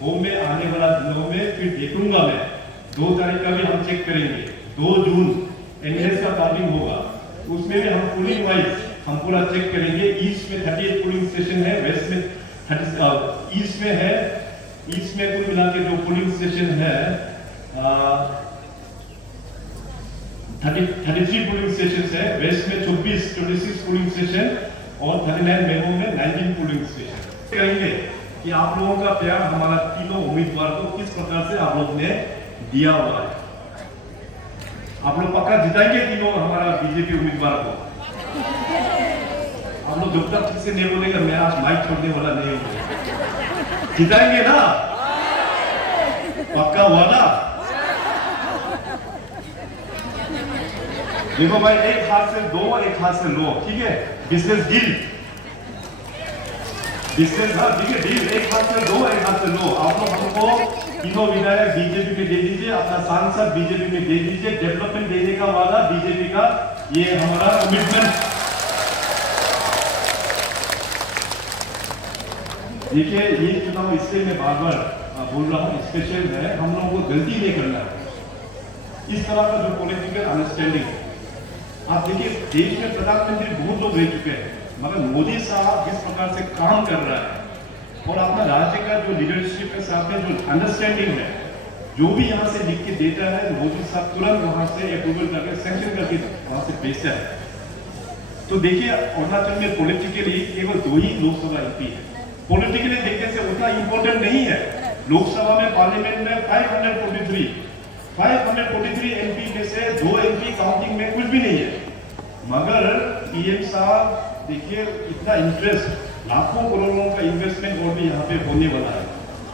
वो मैं आने वाला दिनों में फिर देखूंगा। मैं 2 तारीख का भी हम चेक करेंगे, 2 जून एनएस का काउंटिंग होगा, उसमें भी हम पोलिंग वाइज हम पूरा चेक करेंगे। ईस्ट में 38 पोलिंग स्टेशन है, वेस्ट में 30 ईस्ट में है, ईस्ट में कुल मिला के जो पोलिंग स्टेशन है 33 पोलिंग स्टेशन है, वेस्ट में 26 पोलिंग स्टेशन और 39 मेमो में 19 पोलिंग स्टेशन। कहेंगे कि आप लोगों का प्यार हमारा तीनों उम्मीदवार को किस प्रकार से आप लोग ने दिया हुआ है। आप लोग पक्का जिताएंगे तीनों हमारा बीजेपी उम्मीदवार को? आप लोग जब तक ठीक से नहीं बोलेगा मैं आज माइक छोड़ने वाला नहीं हूँ। जिताएंगे ना? पक्का वादा? देखो भाई, एक हाथ से दो, एक हाथ से लो, ठीक है? बिजनेस डील, बिजनेस डील, एक हाथ से दो, एक हाथ से लो। आप लोग हमको तीनों विधायक बीजेपी में दे दीजिए, अपना सांसद बीजेपी में दे दीजिए, डेवलपमेंट देने का वादा बीजेपी का, ये हमारा कमिटमेंट। देखिए ये चुनाव इसलिए मैं बार बार बोल रहा हूँ स्पेशल है, हम लोगों को गलती नहीं करना है। इस तरह का जो पॉलिटिकल अंडरस्टैंडिंग, आप देखिए देश में प्रधानमंत्री बहुत लोग रह चुके हैं, मगर मोदी साहब जिस प्रकार से काम कर रहा है और अपना राज्य का जो लीडरशिप के साथ में जो अंडरस्टैंडिंग है, जो भी यहाँ से लिख के देता है मोदी साहब तुरंत वहां से अप्रूवल करके सैंक्शन करके वहां से भेजता है। तो देखिए अरुणाचल में पॉलिटिकली केवल 2 ही लोकसभा एमपी है। पॉलिटिकली देखने से उतना इंपॉर्टेंट नहीं है। लोकसभा में पार्लियामेंट में 543 एमपी में से 2 एमपी काउंटिंग में कुछ भी नहीं है। मगर पीएम साहब देखिए इतना इंटरेस्ट, लाखों करोड़ों का इन्वेस्टमेंट और भी यहाँ पे होने वाला है।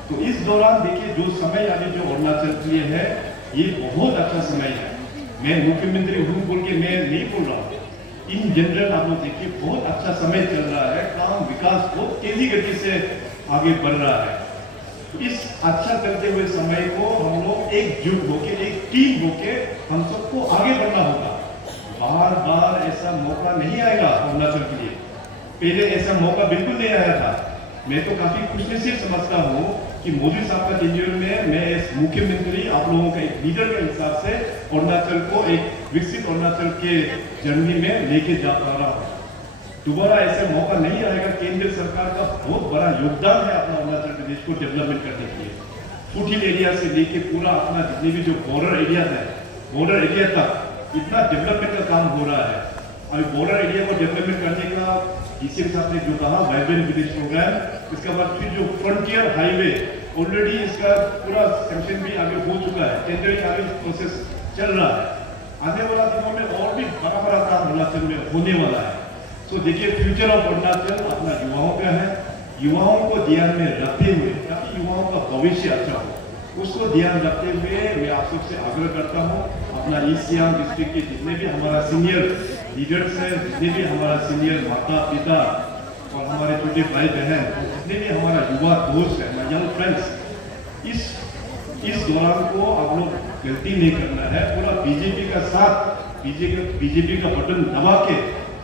तो इस दौरान देखिए जो समय अभी जो अरुणाचल के लिए है ये बहुत अच्छा समय है। मैं मुख्यमंत्री हूँ बोल के मैं नहीं बोल रहा हूँ, इन जनरल आप लोग देखिए बहुत अच्छा समय चल रहा है, काम विकास बहुत तेजी गति से आगे बढ़ रहा है। इस अच्छा करते हुए समय को हम लोग एकजुट होके, एक टीम होके हम सबको आगे बढ़ना होगा। बार बार ऐसा मौका नहीं आएगा अरुणाचल के लिए, पहले ऐसा मौका बिल्कुल नहीं आया था। मैं तो काफी खुशनसीब समझता हूँ कि मोदी साहब का टेन्योर में मैं मुख्यमंत्री आप लोगों का एक लीडर के हिसाब से अरुणाचल को एक विकसित अरुणाचल के जर्नी में लेके जा पा रहा हूँ। दोबारा ऐसा मौका नहीं आएगा। केंद्र सरकार का बहुत बड़ा योगदान है अपना अरुणाचल प्रदेश को डेवलपमेंट करने के लिए। फुटहिल एरिया से लेके पूरा अपना जितने भी जो बॉर्डर एरिया है, बॉर्डर एरिया तक इतना डेवलपमेंट का काम हो रहा है। अभी बॉर्डर एरिया को डेवलपमेंट करने का डीसी साहब ने जो कहा वाइब्रेंट विलेज प्रोग्राम, इसके बाद फिर जो फ्रंटियर हाईवे ऑलरेडी इसका पूरा सैंक्शन भी आगे हो चुका है, टेंडरिंग आगे प्रोसेस चल रहा है। आने वाला दिनों में और भी बड़ा बड़ा काम अरुणाचल में होने वाला है। तो देखिए फ्यूचर ऑफ अरुणाचल अपना युवाओं का है। युवाओं को ध्यान में रखते हुए ताकि युवाओं का भविष्य अच्छा हो, उसको ध्यान रखते हुए मैं आप सबसे आग्रह करता हूँ, अपना ईस्ट सियांग डिस्ट्रिक्ट के जितने भी हमारा सीनियर लीडर्स हैं, जितने भी हमारा सीनियर माता पिता और हमारे छोटे भाई बहन, जितने भी हमारा युवा दोस्त है, हमारे यंग फ्रेंड्स, इस दौरान को आप लोग गलती नहीं करना है। पूरा बीजेपी का साथ, बीजेपी का बटन दबा के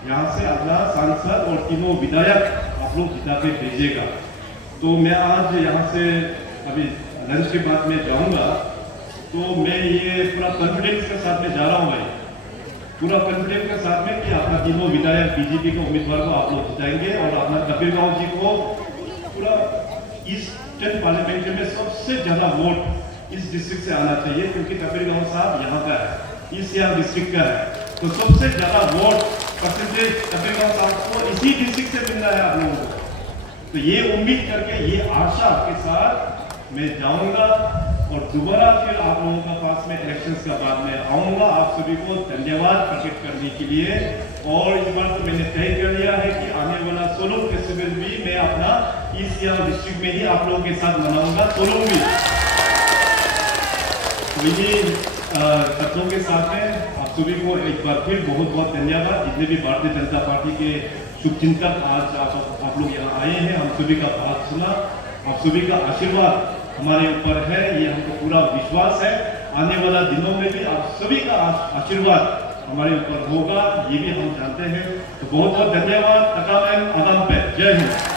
यहाँ से अपना सांसद और तीनों विधायक आप लोग जिता के भेजेगा। तो मैं आज यहाँ से अभी लंच के बाद में जाऊँगा, तो मैं ये पूरा कॉन्फिडेंस के साथ में जा रहा हूँ भाई, पूरा कॉन्फिडेंस के साथ में कि अपना तीनों विधायक बीजेपी के उम्मीदवार को आप लोग जिताएंगे और अपना कबीरगांव जी को पूरा ईस्टर्न पार्लियामेंट में सबसे ज्यादा वोट इस डिस्ट्रिक्ट से आना चाहिए, क्योंकि कबीरगांव साहब यहाँ का है, ईस्ट सियांग डिस्ट्रिक्ट का है, तो सबसे ज्यादा वोट परसेंटेज कबीरगांव साहब को इसी डिस्ट्रिक्ट से मिलना है आप लोगों को। तो ये उम्मीद करके, ये आशा के साथ मैं जाऊंगा और दोबारा फिर आप लोगों का पास में इलेक्शंस का बाद में आऊंगा आप सभी को धन्यवाद प्रकट करने के लिए। और इस बार तो मैंने तय कर लिया है कि आने वाला सोलुंग फेस्टिवल भी मैं अपना ईस्ट सियांग डिस्ट्रिक्ट में ही आप लोगों के साथ मनाऊंगा, सोलुंग भी। तो ये तत्वों के साथ में आप सभी को एक बार फिर बहुत बहुत धन्यवाद। जितने भी भारतीय जनता पार्टी के शुभचिंतक आज आप लोग यहाँ आए हैं, हम सभी का बात सुना, आप सभी का आशीर्वाद हमारे ऊपर है, ये हमको पूरा विश्वास है। आने वाला दिनों में भी आप सभी का आशीर्वाद हमारे ऊपर होगा, ये भी हम जानते हैं। तो बहुत बहुत धन्यवाद। तकामैन आदम पे, जय हिंद।